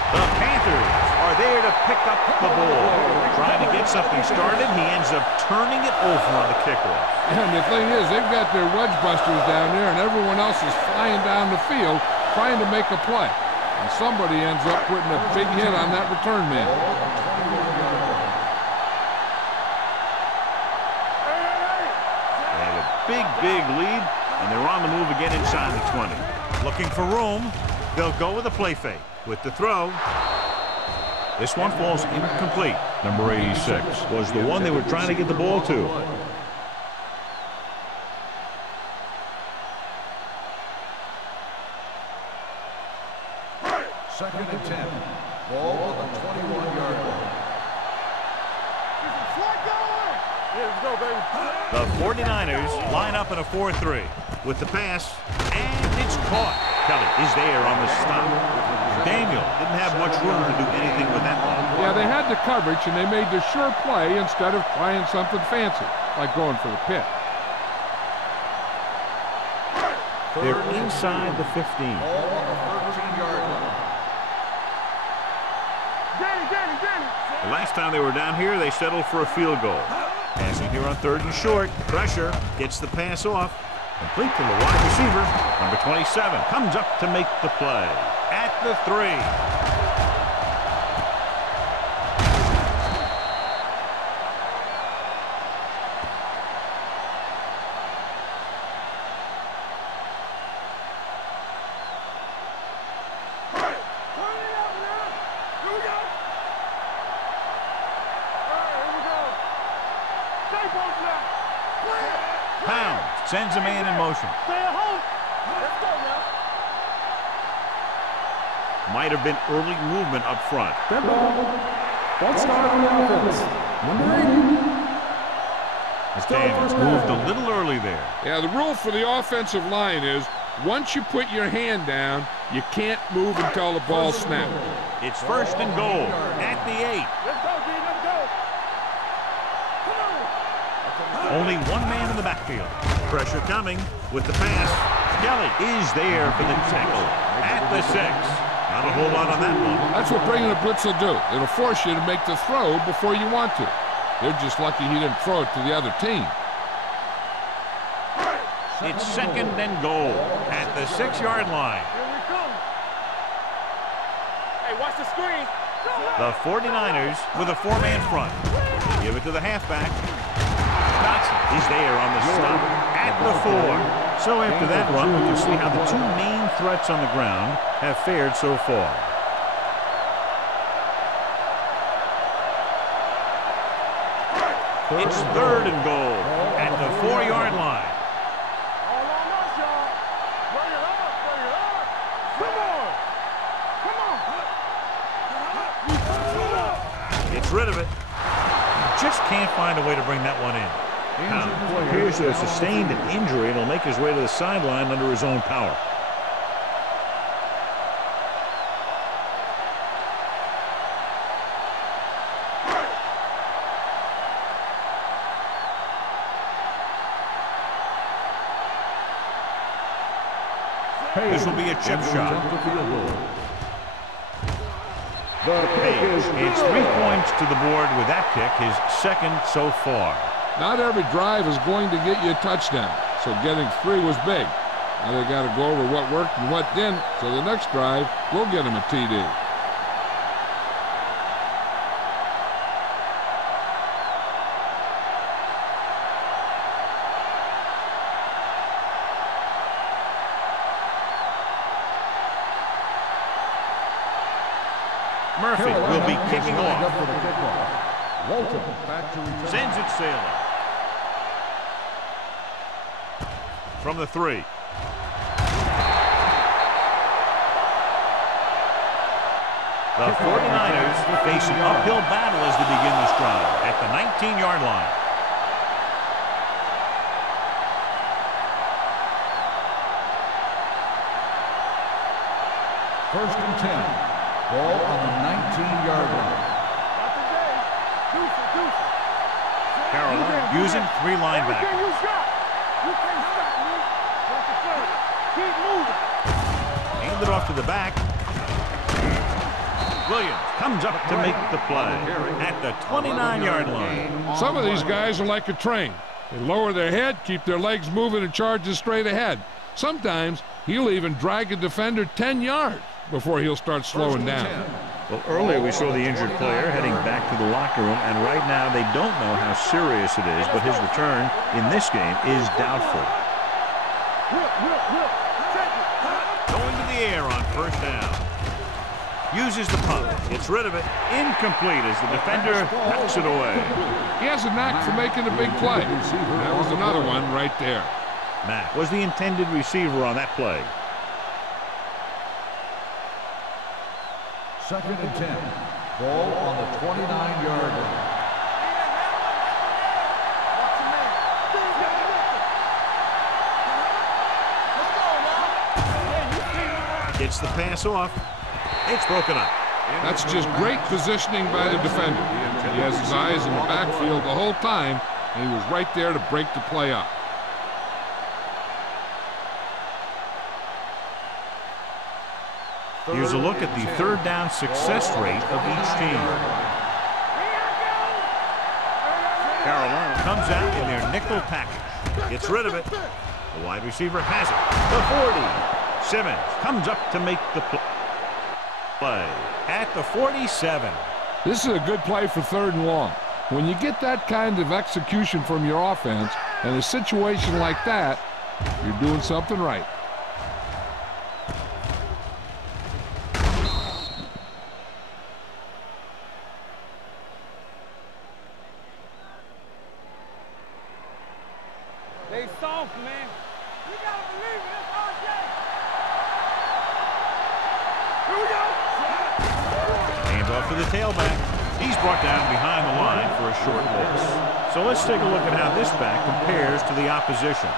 The Panthers are there to pick up the ball. Trying to get something started, he ends up turning it over on the kickoff. And the thing is, they've got their wedge busters down there, and everyone else is flying down the field trying to make a play. And somebody ends up putting a big hit on that return man. They have a big lead, and they're on the move again inside the 20. Looking for room. They'll go with a play fake. With the throw, this one falls incomplete. Number 86 was the one they were trying to get the ball to. Second and 10. Ball on the 21-yard line. The 49ers line up in a 4-3 with the pass, and it's caught. Kelly is there on the stop. Daniel didn't have much room to do anything with that one. Yeah, they had the coverage, and they made the sure play instead of trying something fancy, like going for the pit. They're inside the 15. Ball on the 13-yard line. The last time they were down here, they settled for a field goal. Passing here on 3rd and short. Pressure gets the pass off. Complete to the wide receiver. Number 27 comes up to make the play. At the 3. Sends a man in motion. Might have been early movement up front. Red ball. False start on the offense. Number 80. Daniels moved a little early there. Yeah, the rule for the offensive line is once you put your hand down, you can't move until the ball snaps. It's 1st and goal at the 8. Let's go, G. Let's go. Come on. Only one man in the backfield. Pressure coming with the pass. Kelly is there for the tackle at the 6. Not a whole lot on that one. That's what bringing a blitz will do. It'll force you to make the throw before you want to. They're just lucky he didn't throw it to the other team. It's 2nd and goal at the 6-yard line. Here we come. Hey, watch the screen. The 49ers with a 4-man front. They give it to the halfback. Dotson is there on the stop at the 4. So after that run, we can see how the 2 main threats on the ground have fared so far. It's 3rd and goal at the 4-yard line. All on us, y'all. Bring it up. Bring it up. Come on. Come on. Gets rid of it. Just can't find a way to bring that one in. Appears to have sustained an injury and will make his way to the sideline under his own power. This will be a chip shot. Page adds 3 points to the board with that kick, his 2nd so far. Not every drive is going to get you a touchdown, so getting 3 was big. Now they got to go over what worked and what didn't, so the next drive will get them a TD. Murphy will be kicking off. Walton back to return. Sends it sailing. From the 3. The 49ers face an uphill battle as they begin this drive at the 19-yard line. First and 10. Ball on the 19-yard line. Carolina using 3 linebackers. Everything you got. You can't stop me. Watch the first. Keep moving. Hand it off to the back. Williams comes up to make the play at the 29-yard line. Some of these guys are like a train. They lower their head, keep their legs moving, and charge straight ahead. Sometimes he'll even drag a defender 10 yards before he'll start slowing down. Well, earlier we saw the injured player heading back to the locker room, and right now they don't know how serious it is, but his return in this game is doubtful. Going to the air on first down. Uses the punt. Gets rid of it. Incomplete as the defender knocks it away. He has a knack for making a big play. That was another one right there. Mack was the intended receiver on that play. 2nd and 10. Ball on the 29-yard line. Gets the pass off. It's broken up. That's just great positioning by the defender. He has his eyes in the backfield the whole time, and he was right there to break the play up. Here's a look at the third down success rate of each team. Carolina comes out in their nickel package. Gets rid of it. The wide receiver has it. The 40. Simmons comes up to make the play at the 47. This is a good play for 3rd and long. When you get that kind of execution from your offense in a situation like that, you're doing something right. They soft, man. We gotta believe it. It's our game. Here we go. Hands off to the tailback. He's brought down behind the line for a short loss. So let's take a look at how this back compares to the opposition.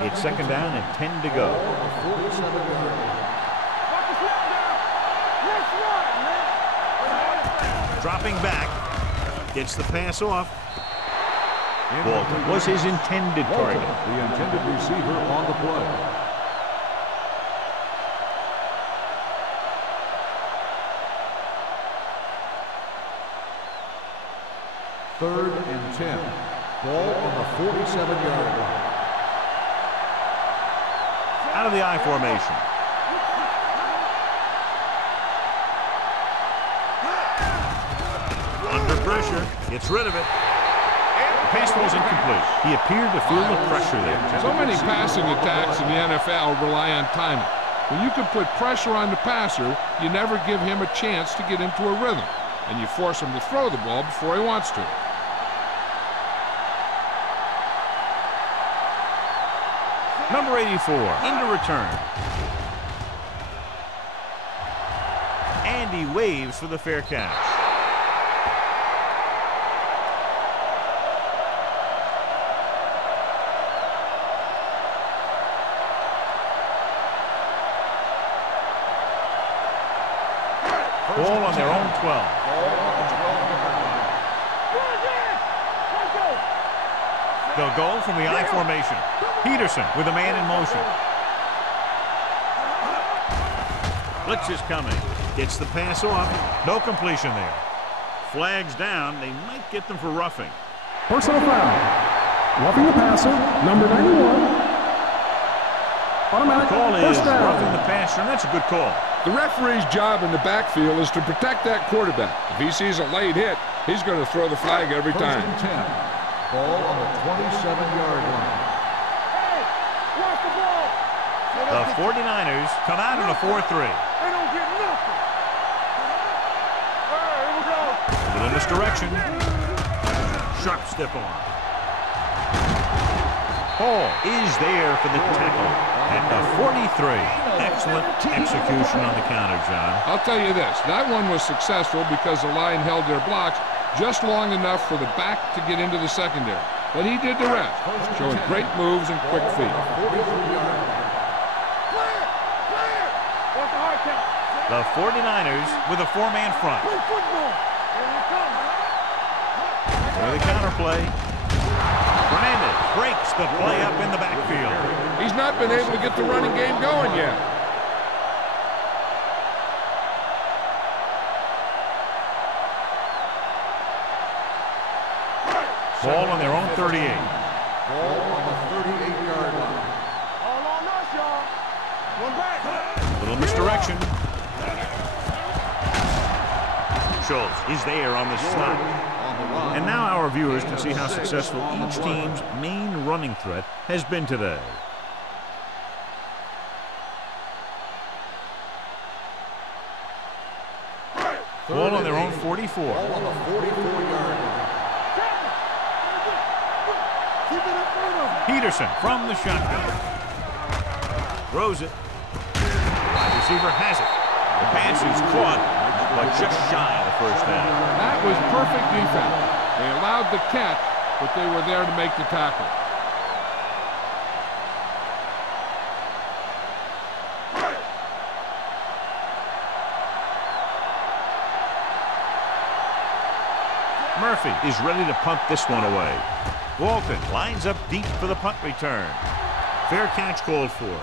It's 2nd down and 10 to go. Dropping back, gets the pass off. Walton was his intended target. The intended receiver on the play. Third and 10. Ball on the 47-yard line. Out of the I formation. Under pressure, gets rid of it. The pass was incomplete. He appeared to feel the pressure there. So many passing attacks in the NFL rely on timing. When you can put pressure on the passer, you never give him a chance to get into a rhythm, and you force him to throw the ball before he wants to. Number 84, into return. And he waves for the fair catch. Ball on their own 12. They'll go from the I formation. Peterson with a man in motion. Blitz is coming. Gets the pass off. No completion there. Flags down. They might get them for roughing. Personal foul. Roughing the passer, number 91. Automatic Call is first down. roughing the passer, and that's a good call. The referee's job in the backfield is to protect that quarterback. If he sees a late hit, he's going to throw the flag every time. First and 10. Ball on the 27-yard line. Hey, watch the ball. The 49ers come out in a 4-3. They don't get nothing. All right, here we go. In this direction. Sharp stiff arm. Hall is there for the tackle at the 43. Excellent execution on the counter, John. I'll tell you this, that one was successful because the line held their blocks just long enough for the back to get into the secondary. But he did the rest, showing great moves and quick feet. Clear, clear. What's the hard count? The 49ers with a four-man front. Play football. Here we come. With a counter play. Hernandez breaks the play up in the backfield. He's not been able to get the running game going yet. Ball on their own 38. Ball on the 38-yard line. All on us, y'all. One back. Little misdirection. Schultz is there on the stop. And now our viewers can see how successful each team's main running threat has been today. Ball on their own 44. Ball on the 44-yard line. Peterson from the shotgun. Throws it. Wide receiver has it. The pass is caught, but just shy of the first down. That was perfect defense. They allowed the catch, but they were there to make the tackle. Murphy is ready to punt this one away. Walton lines up deep for the punt return. Fair catch called for.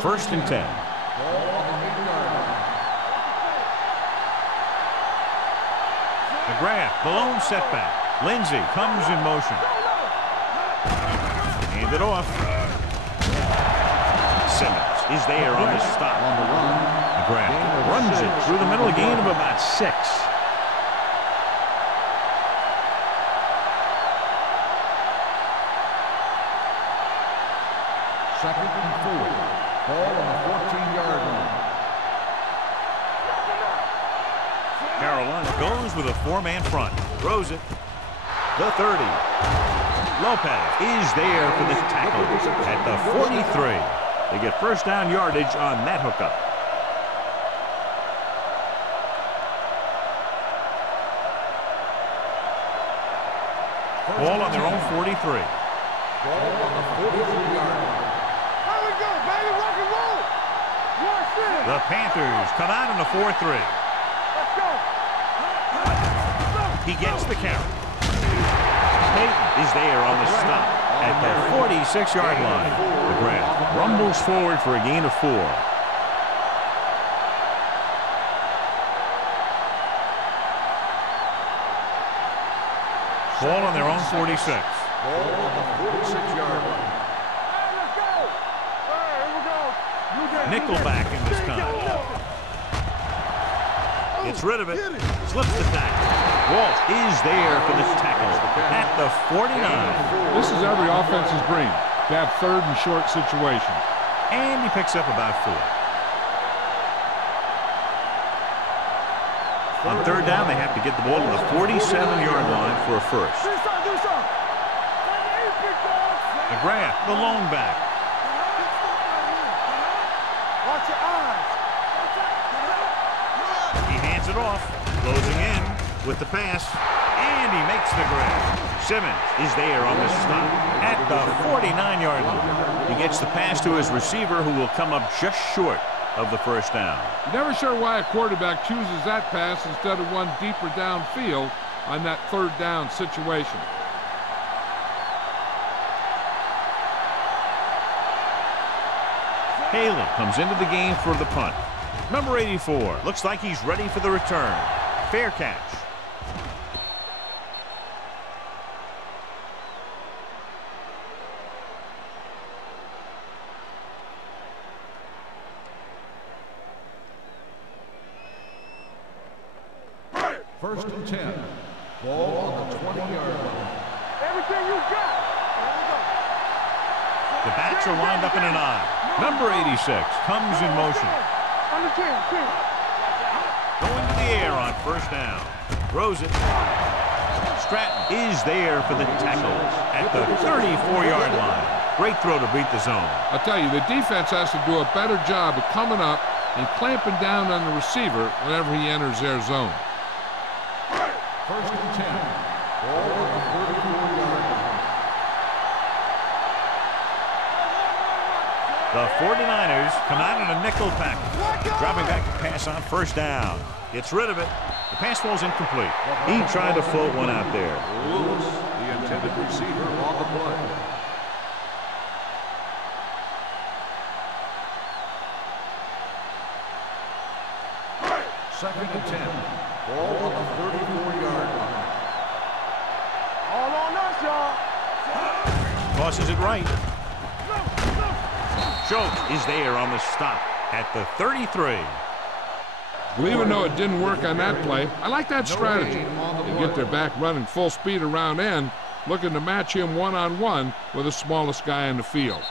First and 10. McGrath, the lone setback. Lindsey comes in motion. Hand it off. Simmons is there on the stop. On the run. McGrath runs it through the middle, a gain of about 6. Second and 4. Ball on the 14-yard line. Carolina goes with a 4-man front. Throws it. The 30. Lopez is there for the tackle at the 43. They get first down yardage on that hookup. Ball on their own 43. Ball on the 43-yard line. Here we go, baby. Rock and roll. The Panthers come out in a 4-3. Let's go. He gets the carry. Payton is there on the stop at the 46-yard line. McGrath rumbles forward for a gain of 4. Ball on their own 46. Ball on the 46-yard line. Hey, let's go. Hey, here we go. Nickelback in this time. Gets rid of it. Slips the tackle. Walt is there for the tackle at the 49. This is every offense's dream, to have third and short situation. And he picks up about 4. On third down, they have to get the ball to the 47-yard line for a first. Do something. McGrath, the lone back. Watch your eyes. He hands it off, closing in with the pass, and he makes the grab. Simmons is there on the stop at the 49-yard line. He gets the pass to his receiver, who will come up just short of the first down. Never sure why a quarterback chooses that pass instead of one deeper downfield on that third down situation. Haley comes into the game for the punt. Number 84 looks like he's ready for the return. Fair catch. First and 10. Ball on the 20-yard line. Everything you got. The backs are lined up in an I. Number 86 comes in motion. On the 10. Going to the air on first down. Throws it. Stratton is there for the tackle at the 34-yard line. Great throw to beat the zone. I'll tell you, the defense has to do a better job of coming up and clamping down on the receiver whenever he enters their zone. First and 10. Ball on the 34-yard line. The 49ers come out in a nickel package. Dropping back to pass on first down. Gets rid of it. The pass falls incomplete. He tried to float one out there. Lewis, the intended receiver, on the play. Second and 10. Ball on the 34-yard line. All on us, y'all. Tosses it right. Schultz is there on the stop at the 33. Well, even though it didn't work on that play, I like that strategy. They get their back running full speed around end, looking to match him one-on-one with the smallest guy in the field.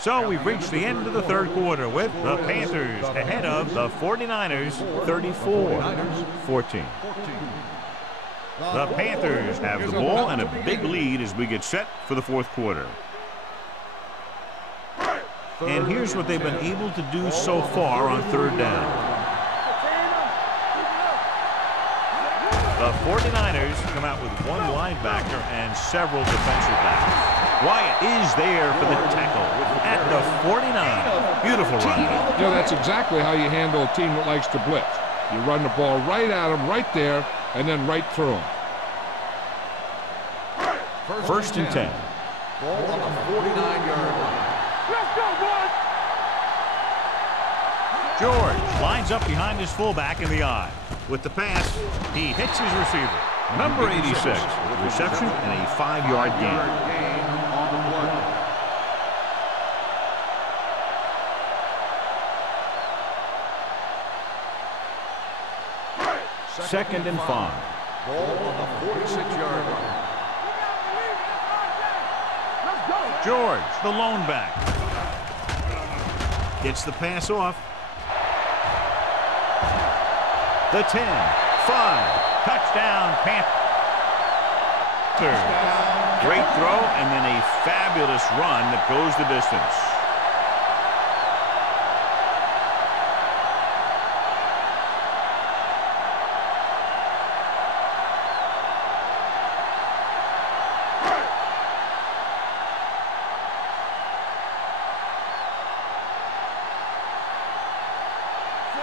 So we've reached the end of the third quarter with the Panthers ahead of the 49ers 34-14. The Panthers have the ball and a big lead as we get set for the fourth quarter. And here's what they've been able to do so far on third down. The 49ers come out with one linebacker and several defensive backs. Wyatt is there for the tackle at the 49. Beautiful run. You know, that's exactly how you handle a team that likes to blitz. You run the ball right at them, right there, and then right through them. First and 10. Ball on the 49-yard line. Let's go, boys. George lines up behind his fullback in the eye. With the pass, he hits his receiver. Number 86, reception and a 5-yard gain. On the play. Second and 5. Ball on the 46-yard line. Let's go. George, the lone back. Gets the pass off. The 10, 5, touchdown Panthers. Great throw and then a fabulous run that goes the distance.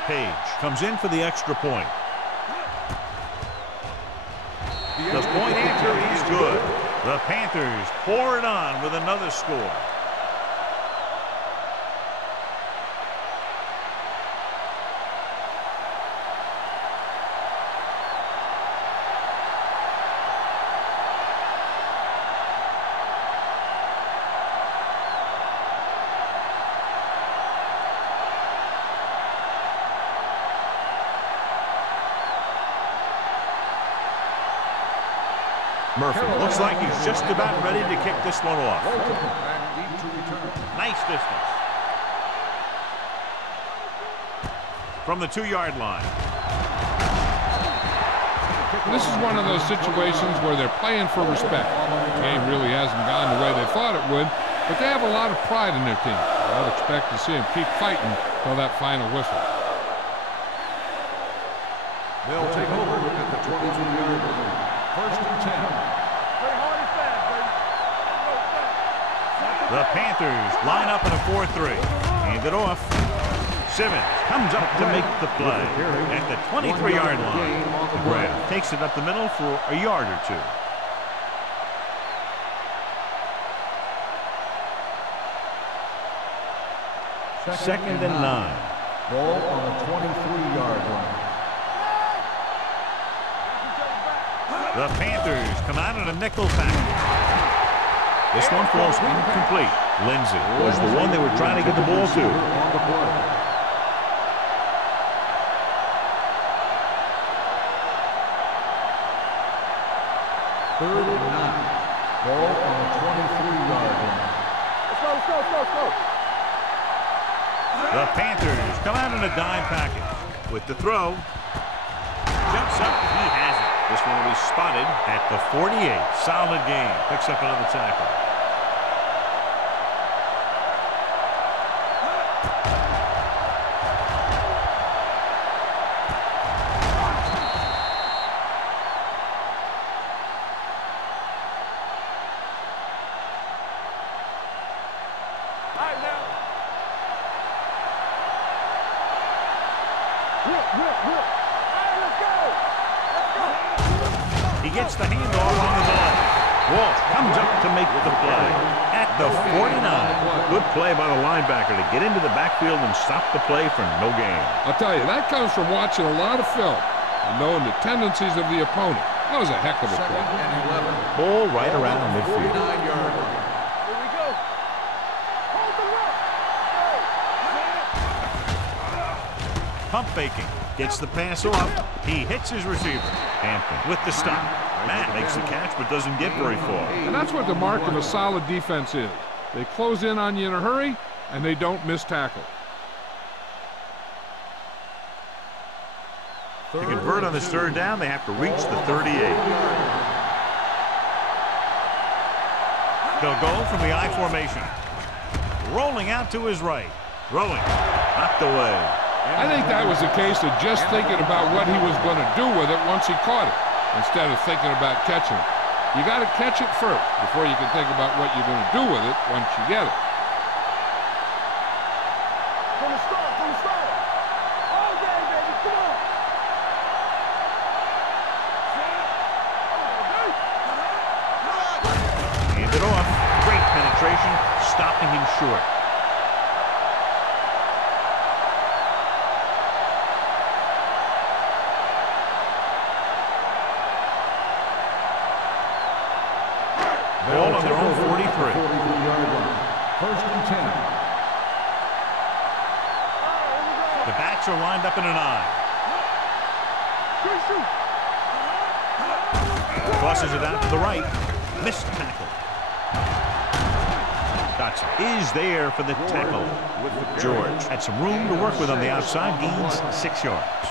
Page comes in for the extra point. The point answer is good. The Panthers pour it on with another score. Murphy looks like he's just about ready to kick this one off. Back deep to return. Nice distance. From the 2-yard line. This is one of those situations where they're playing for respect. The game really hasn't gone the way they thought it would, but they have a lot of pride in their team. I'll expect to see them keep fighting till that final whistle. They'll take over at the 22-yard line. First and 10. Play hard and fast, baby. The Panthers line up in a 4-3. Hand it off. Simmons comes up to make the play at the 23-yard line. McGrath takes it up the middle for a yard or two. Second and 9. Ball on the 23-yard line. The Panthers come out in a nickel package. This one falls incomplete. Lindsey was the one they were trying to get the ball to. On the play. Third and 9. Ball on the 23-yard line. Let's go. The Panthers come out in a dime package. With the throw. Jumps up. He has it. This one will be spotted at the 48. Solid game. Picks up another tackle. He gets the handoff on the delay. Walt comes up to make the play at the 49. Good play by the linebacker to get into the backfield and stop the play for no gain. I'll tell you, that comes from watching a lot of film and knowing the tendencies of the opponent. That was a heck of a play. 2nd and 11. Ball right around midfield. 49-yard line. Here we go. Hold the rock. Pump faking. Gets the pass off. He hits his receiver. Hampton with the stop. Matt makes the catch but doesn't get very far. And that's what the mark of a solid defense is. They close in on you in a hurry, and they don't miss tackle. To convert on this 3rd down, they have to reach the 38. They'll go from the I formation. Rolling out to his right. Throwing. Knocked away. I think that was a case of just thinking about what he was going to do with it once he caught it, instead of thinking about catching it. You got to catch it first before you can think about what you're going to do with it once you get it. From the start, from the start. All day, baby, come on. Hand it off. Great penetration, stopping him short. Ball on their own 43. 43-yard line. 1st and 10. The backs are lined up in an I. Tosses it out to the right. Missed tackle. Dotson is there for the tackle. George had some room to work with on the outside. Gains 6 yards.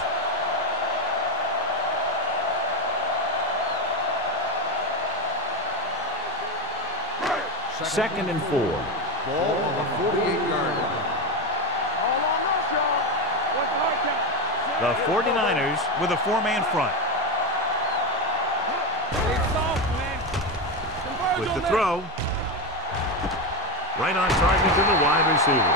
2nd and 4. Ball on the 48-yard line. All on us, y'all. What's the hard count? The 49ers with a 4-man front. It's soft, man. Converge With on the that. throw. Right on target to the wide receiver.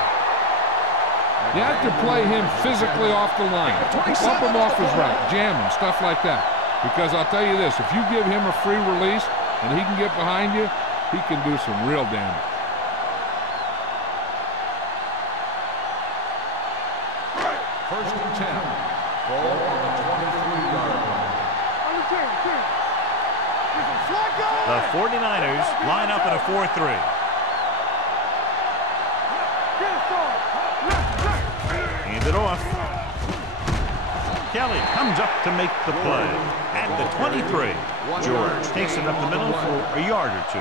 You have to play him physically off the line. Bump him off his route, jam him, stuff like that. Because I'll tell you this, if you give him a free release and he can get behind you, he can do some real damage. 1st and 10. Ball on the 23-yard line. On the 10. There's a Flacco. The 49ers line up in a 4-3. Get it started. Hand it off. Kelly comes up to make the play at the 23. George takes it up the middle for a yard or 2.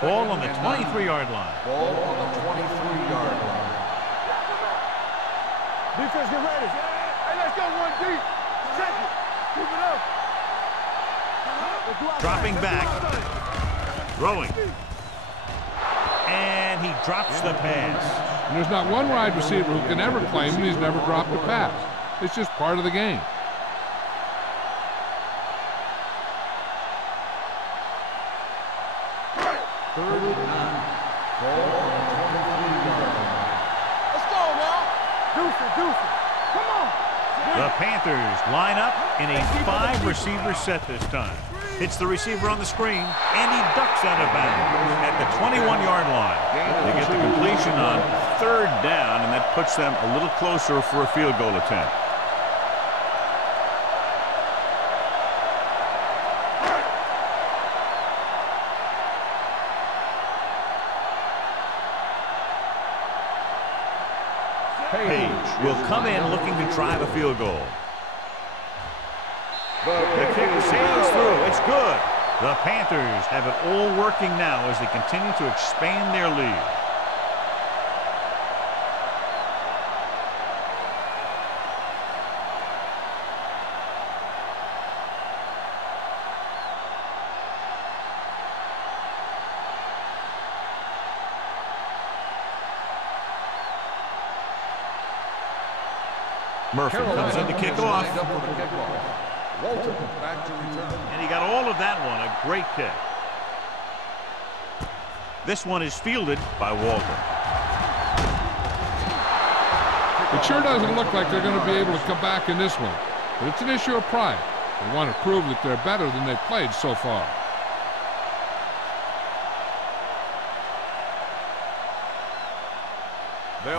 Ball on the 23-yard line. Ball on the 23-yard line. Defense, get ready. Hey, let's go 1 deep. Check it. Keep it up. Dropping back. Throwing. And he drops the pass. And there's not one wide receiver who can ever claim that he's never dropped a pass. It's just part of the game. Third and 9. Ball on the 23-yard line. Let's go now. Deuce it. Come on. The Panthers line up in a 5-receiver set this time. Hits the receiver on the screen, and he ducks out of bounds at the 21-yard line. They get the completion on 3rd down, and that puts them a little closer for a field goal attempt. Page will come in looking to drive a field goal. The kick sails through. It's good. The Panthers have it all working now as they continue to expand their lead. Murphy comes in to kick off. Walton back to return. And he got all of that one. A great kick. This one is fielded by Walton. It sure doesn't look like they're going to be able to come back in this one, but it's an issue of pride. They want to prove that they're better than they've played so far.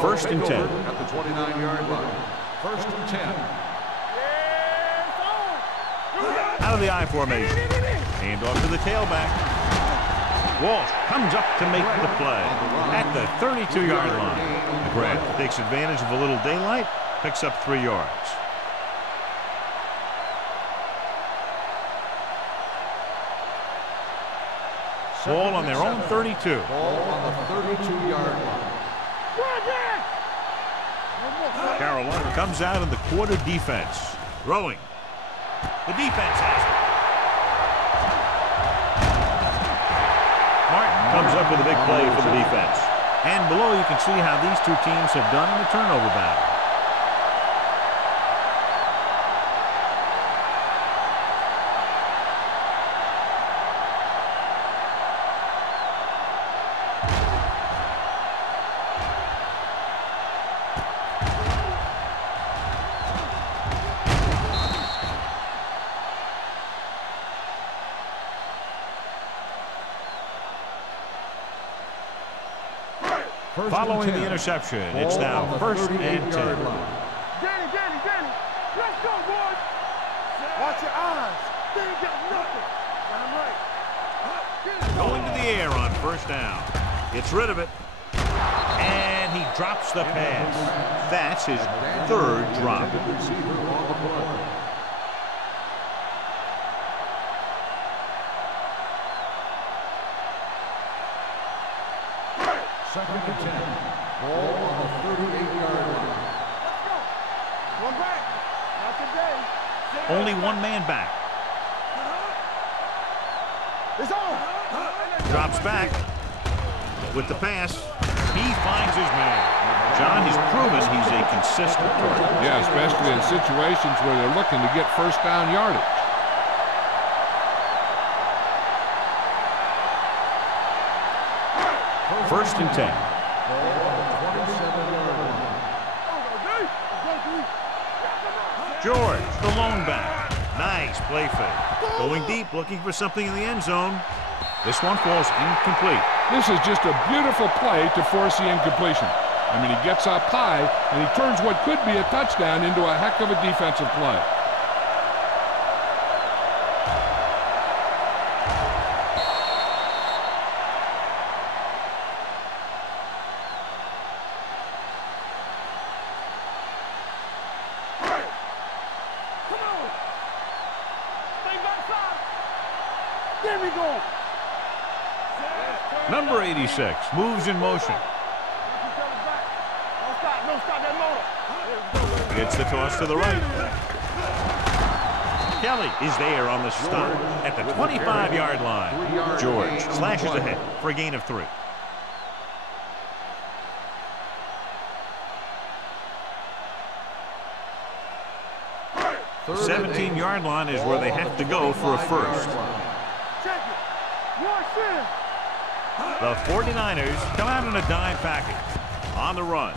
First and 10. At the 29-yard line. First and 10. Out of the I formation. Hand off to the tailback. Walsh comes up to make the play at the 32-yard line. McGrath takes advantage of a little daylight, picks up 3 yards. Ball on their own 32. Ball on the 32-yard line. Carolina comes out in the quarter defense. Throwing. The defense has it. Martin comes up with a big play for the defense. And below you can see how these two teams have done in the turnover battle. Following the interception, it's now first and 10. Danny, let's go, boys. Watch your eyes. They ain't got nothing. I'm right. Going to the air on first down. Gets rid of it. And he drops the pass. That's his 3rd drop. Receiver on the play. Second and 10. Ball on the 38-yard line. Let's go. One back. Not today. Only one man back. It's on. Drops back. With the pass, he finds his man. John has proven he's a consistent target. Yeah, especially in situations where they're looking to get first down yardage. First and 10. George, the lone back. Nice play fake. Going deep, looking for something in the end zone. This one falls incomplete. This is just a beautiful play to force the incompletion. I mean, he gets up high, and he turns what could be a touchdown into a heck of a defensive play. Number 86 moves in motion. Gets the toss to the right. Kelly is there on the stop at the 25-yard line. George slashes ahead for a gain of 3. The 17-yard line is where they have to go for a first. The 49ers come out in a dime package. On the run.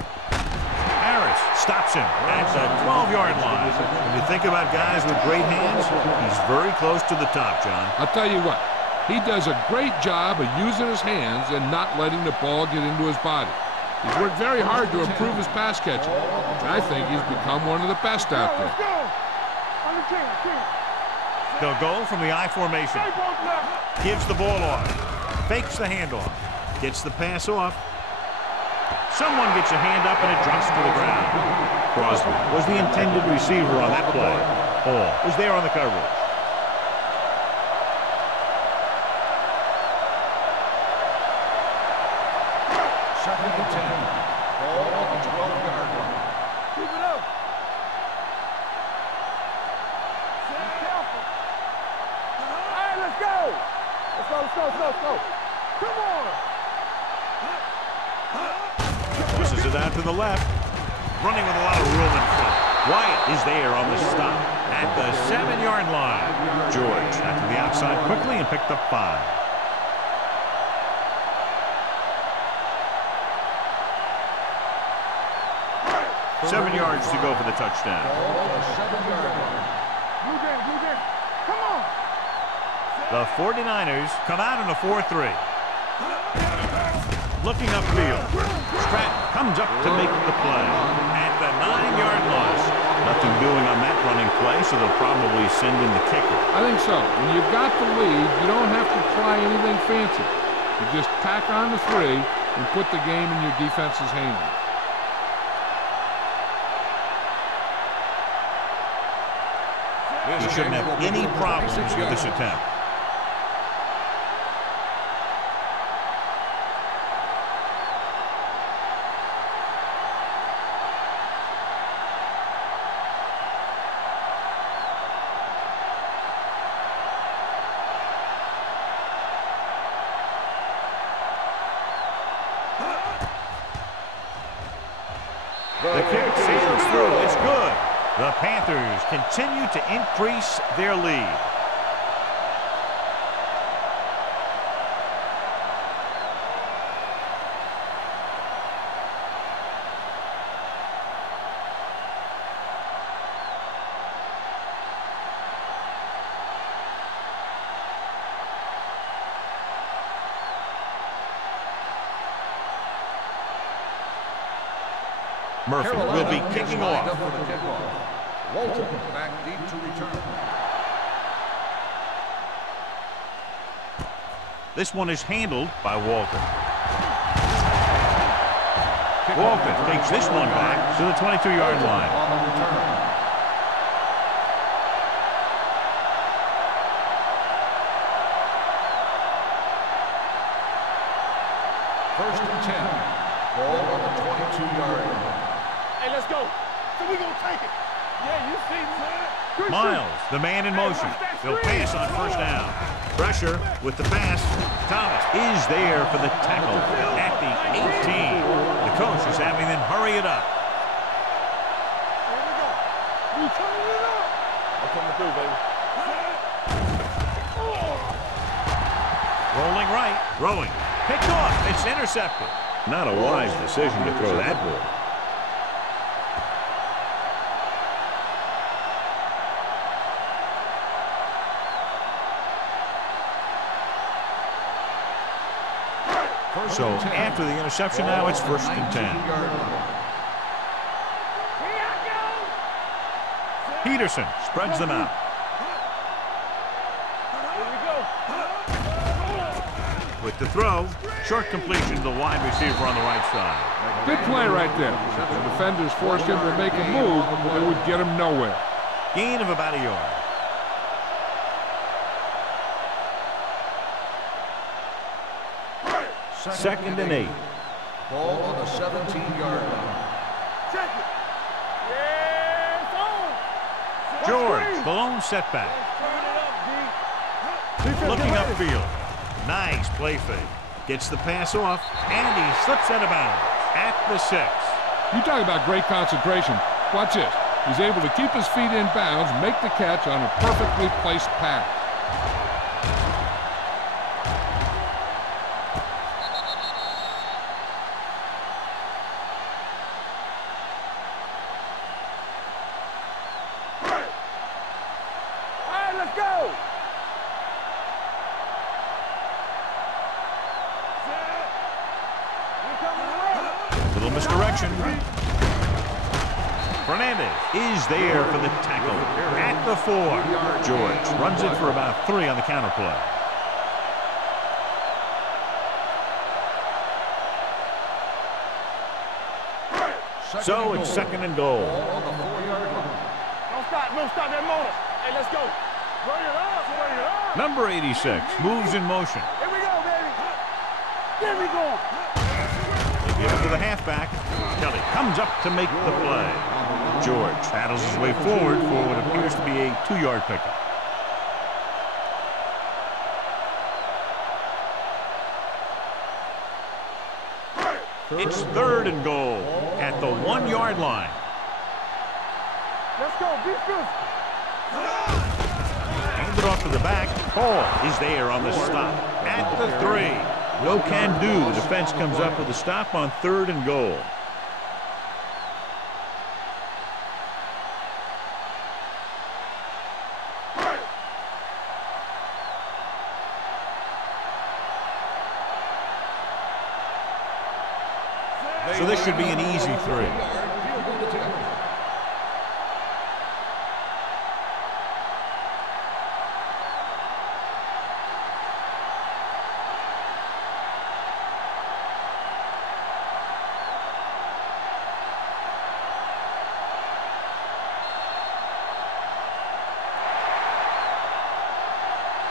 Harris stops him at the 12-yard line. When you think about guys with great hands, he's very close to the top, John. I'll tell you what, he does a great job of using his hands and not letting the ball get into his body. He's worked very hard to improve his pass catching, and I think he's become one of the best out there. They'll go from the I formation. Gives the ball off. Fakes the handoff. Gets the pass off. Someone gets a hand up and it drops to the ground. Crosby was the intended receiver on that play. Hall was there on the coverage. Second and 10. Ball on the 12-yard line. Keep it up. Be careful. All right, let's go. Let's go. Come on. Pushes it out to the left. Running with a lot of room in front. Wyatt is there on the stop. at the 7-yard line. George got to the outside quickly and picked up 5. Seven yards to go for the touchdown. Come on. The 49ers come out in a 4-3. Looking upfield. Stratton comes up to make the play. At the 9-yard line. Nothing doing on that running play, so they'll probably send in the kicker. I think so. When you've got the lead, you don't have to try anything fancy. You just tack on the 3 and put the game in your defense's hands. He shouldn't have any problems with this attempt. The kick sails through. It's good. The Panthers continue to increase their lead. Murphy will be kicking off. Walton back deep to return. This one is handled by Walton. Walton takes this one back to the 22-yard line. On the return. First and 10. Ball on the 22-yard line. Hey, let's go. So we gonna take it. Yeah, you see, man. Miles, the man in motion. They'll pass on first down. Pressure with the pass. Thomas is there for the tackle at the 18. The coach is having them hurry it up. Here we go. We turn it up. I'm coming through, baby. Rolling right, throwing. Picked off. It's intercepted. Not a wise decision to throw that ball. So after the interception, now it's first and 10. Peterson spreads them out. With the throw, short completion to the wide receiver on the right side. Good play right there. If the defenders forced him to make a move, it would get him nowhere. Gain of about a yard. Second and 8. Ball on the 17-yard line. Check it. Yeah, it's on. George, the lone setback. Turn it up, D. Looking upfield. Nice play fake. Gets the pass off, and he slips out of bounds at the 6. You talk about great concentration. Watch this. He's able to keep his feet in bounds, make the catch on a perfectly placed pass. Little misdirection. Fernandez is there for the tackle at the 4. George runs it for about 3 on the counter play. So it's second and goal. On the 4-yard line. Don't stop that motor. Hey, let's go. Bring it up, bring it up. Number 86 moves in motion. Here we go, baby. Here we go. They give it to the halfback. Kelly comes up to make the play. George paddles his way forward for what appears to be a 2-yard pickup. It's third and goal at the 1-yard line. Let's go, defense. Hand it off to the back. Paul is there on the stop at the 3. No can do. The defense comes up with a stop on 3rd and goal. So this should be an easy 3.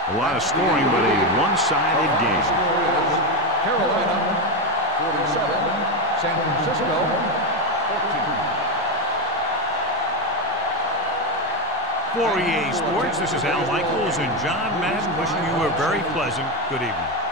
A lot of scoring, but a one-sided game. Carolina, 47. San Francisco, 14. For EA Sports, this is Al Michaels and John Madden wishing you a very pleasant good evening.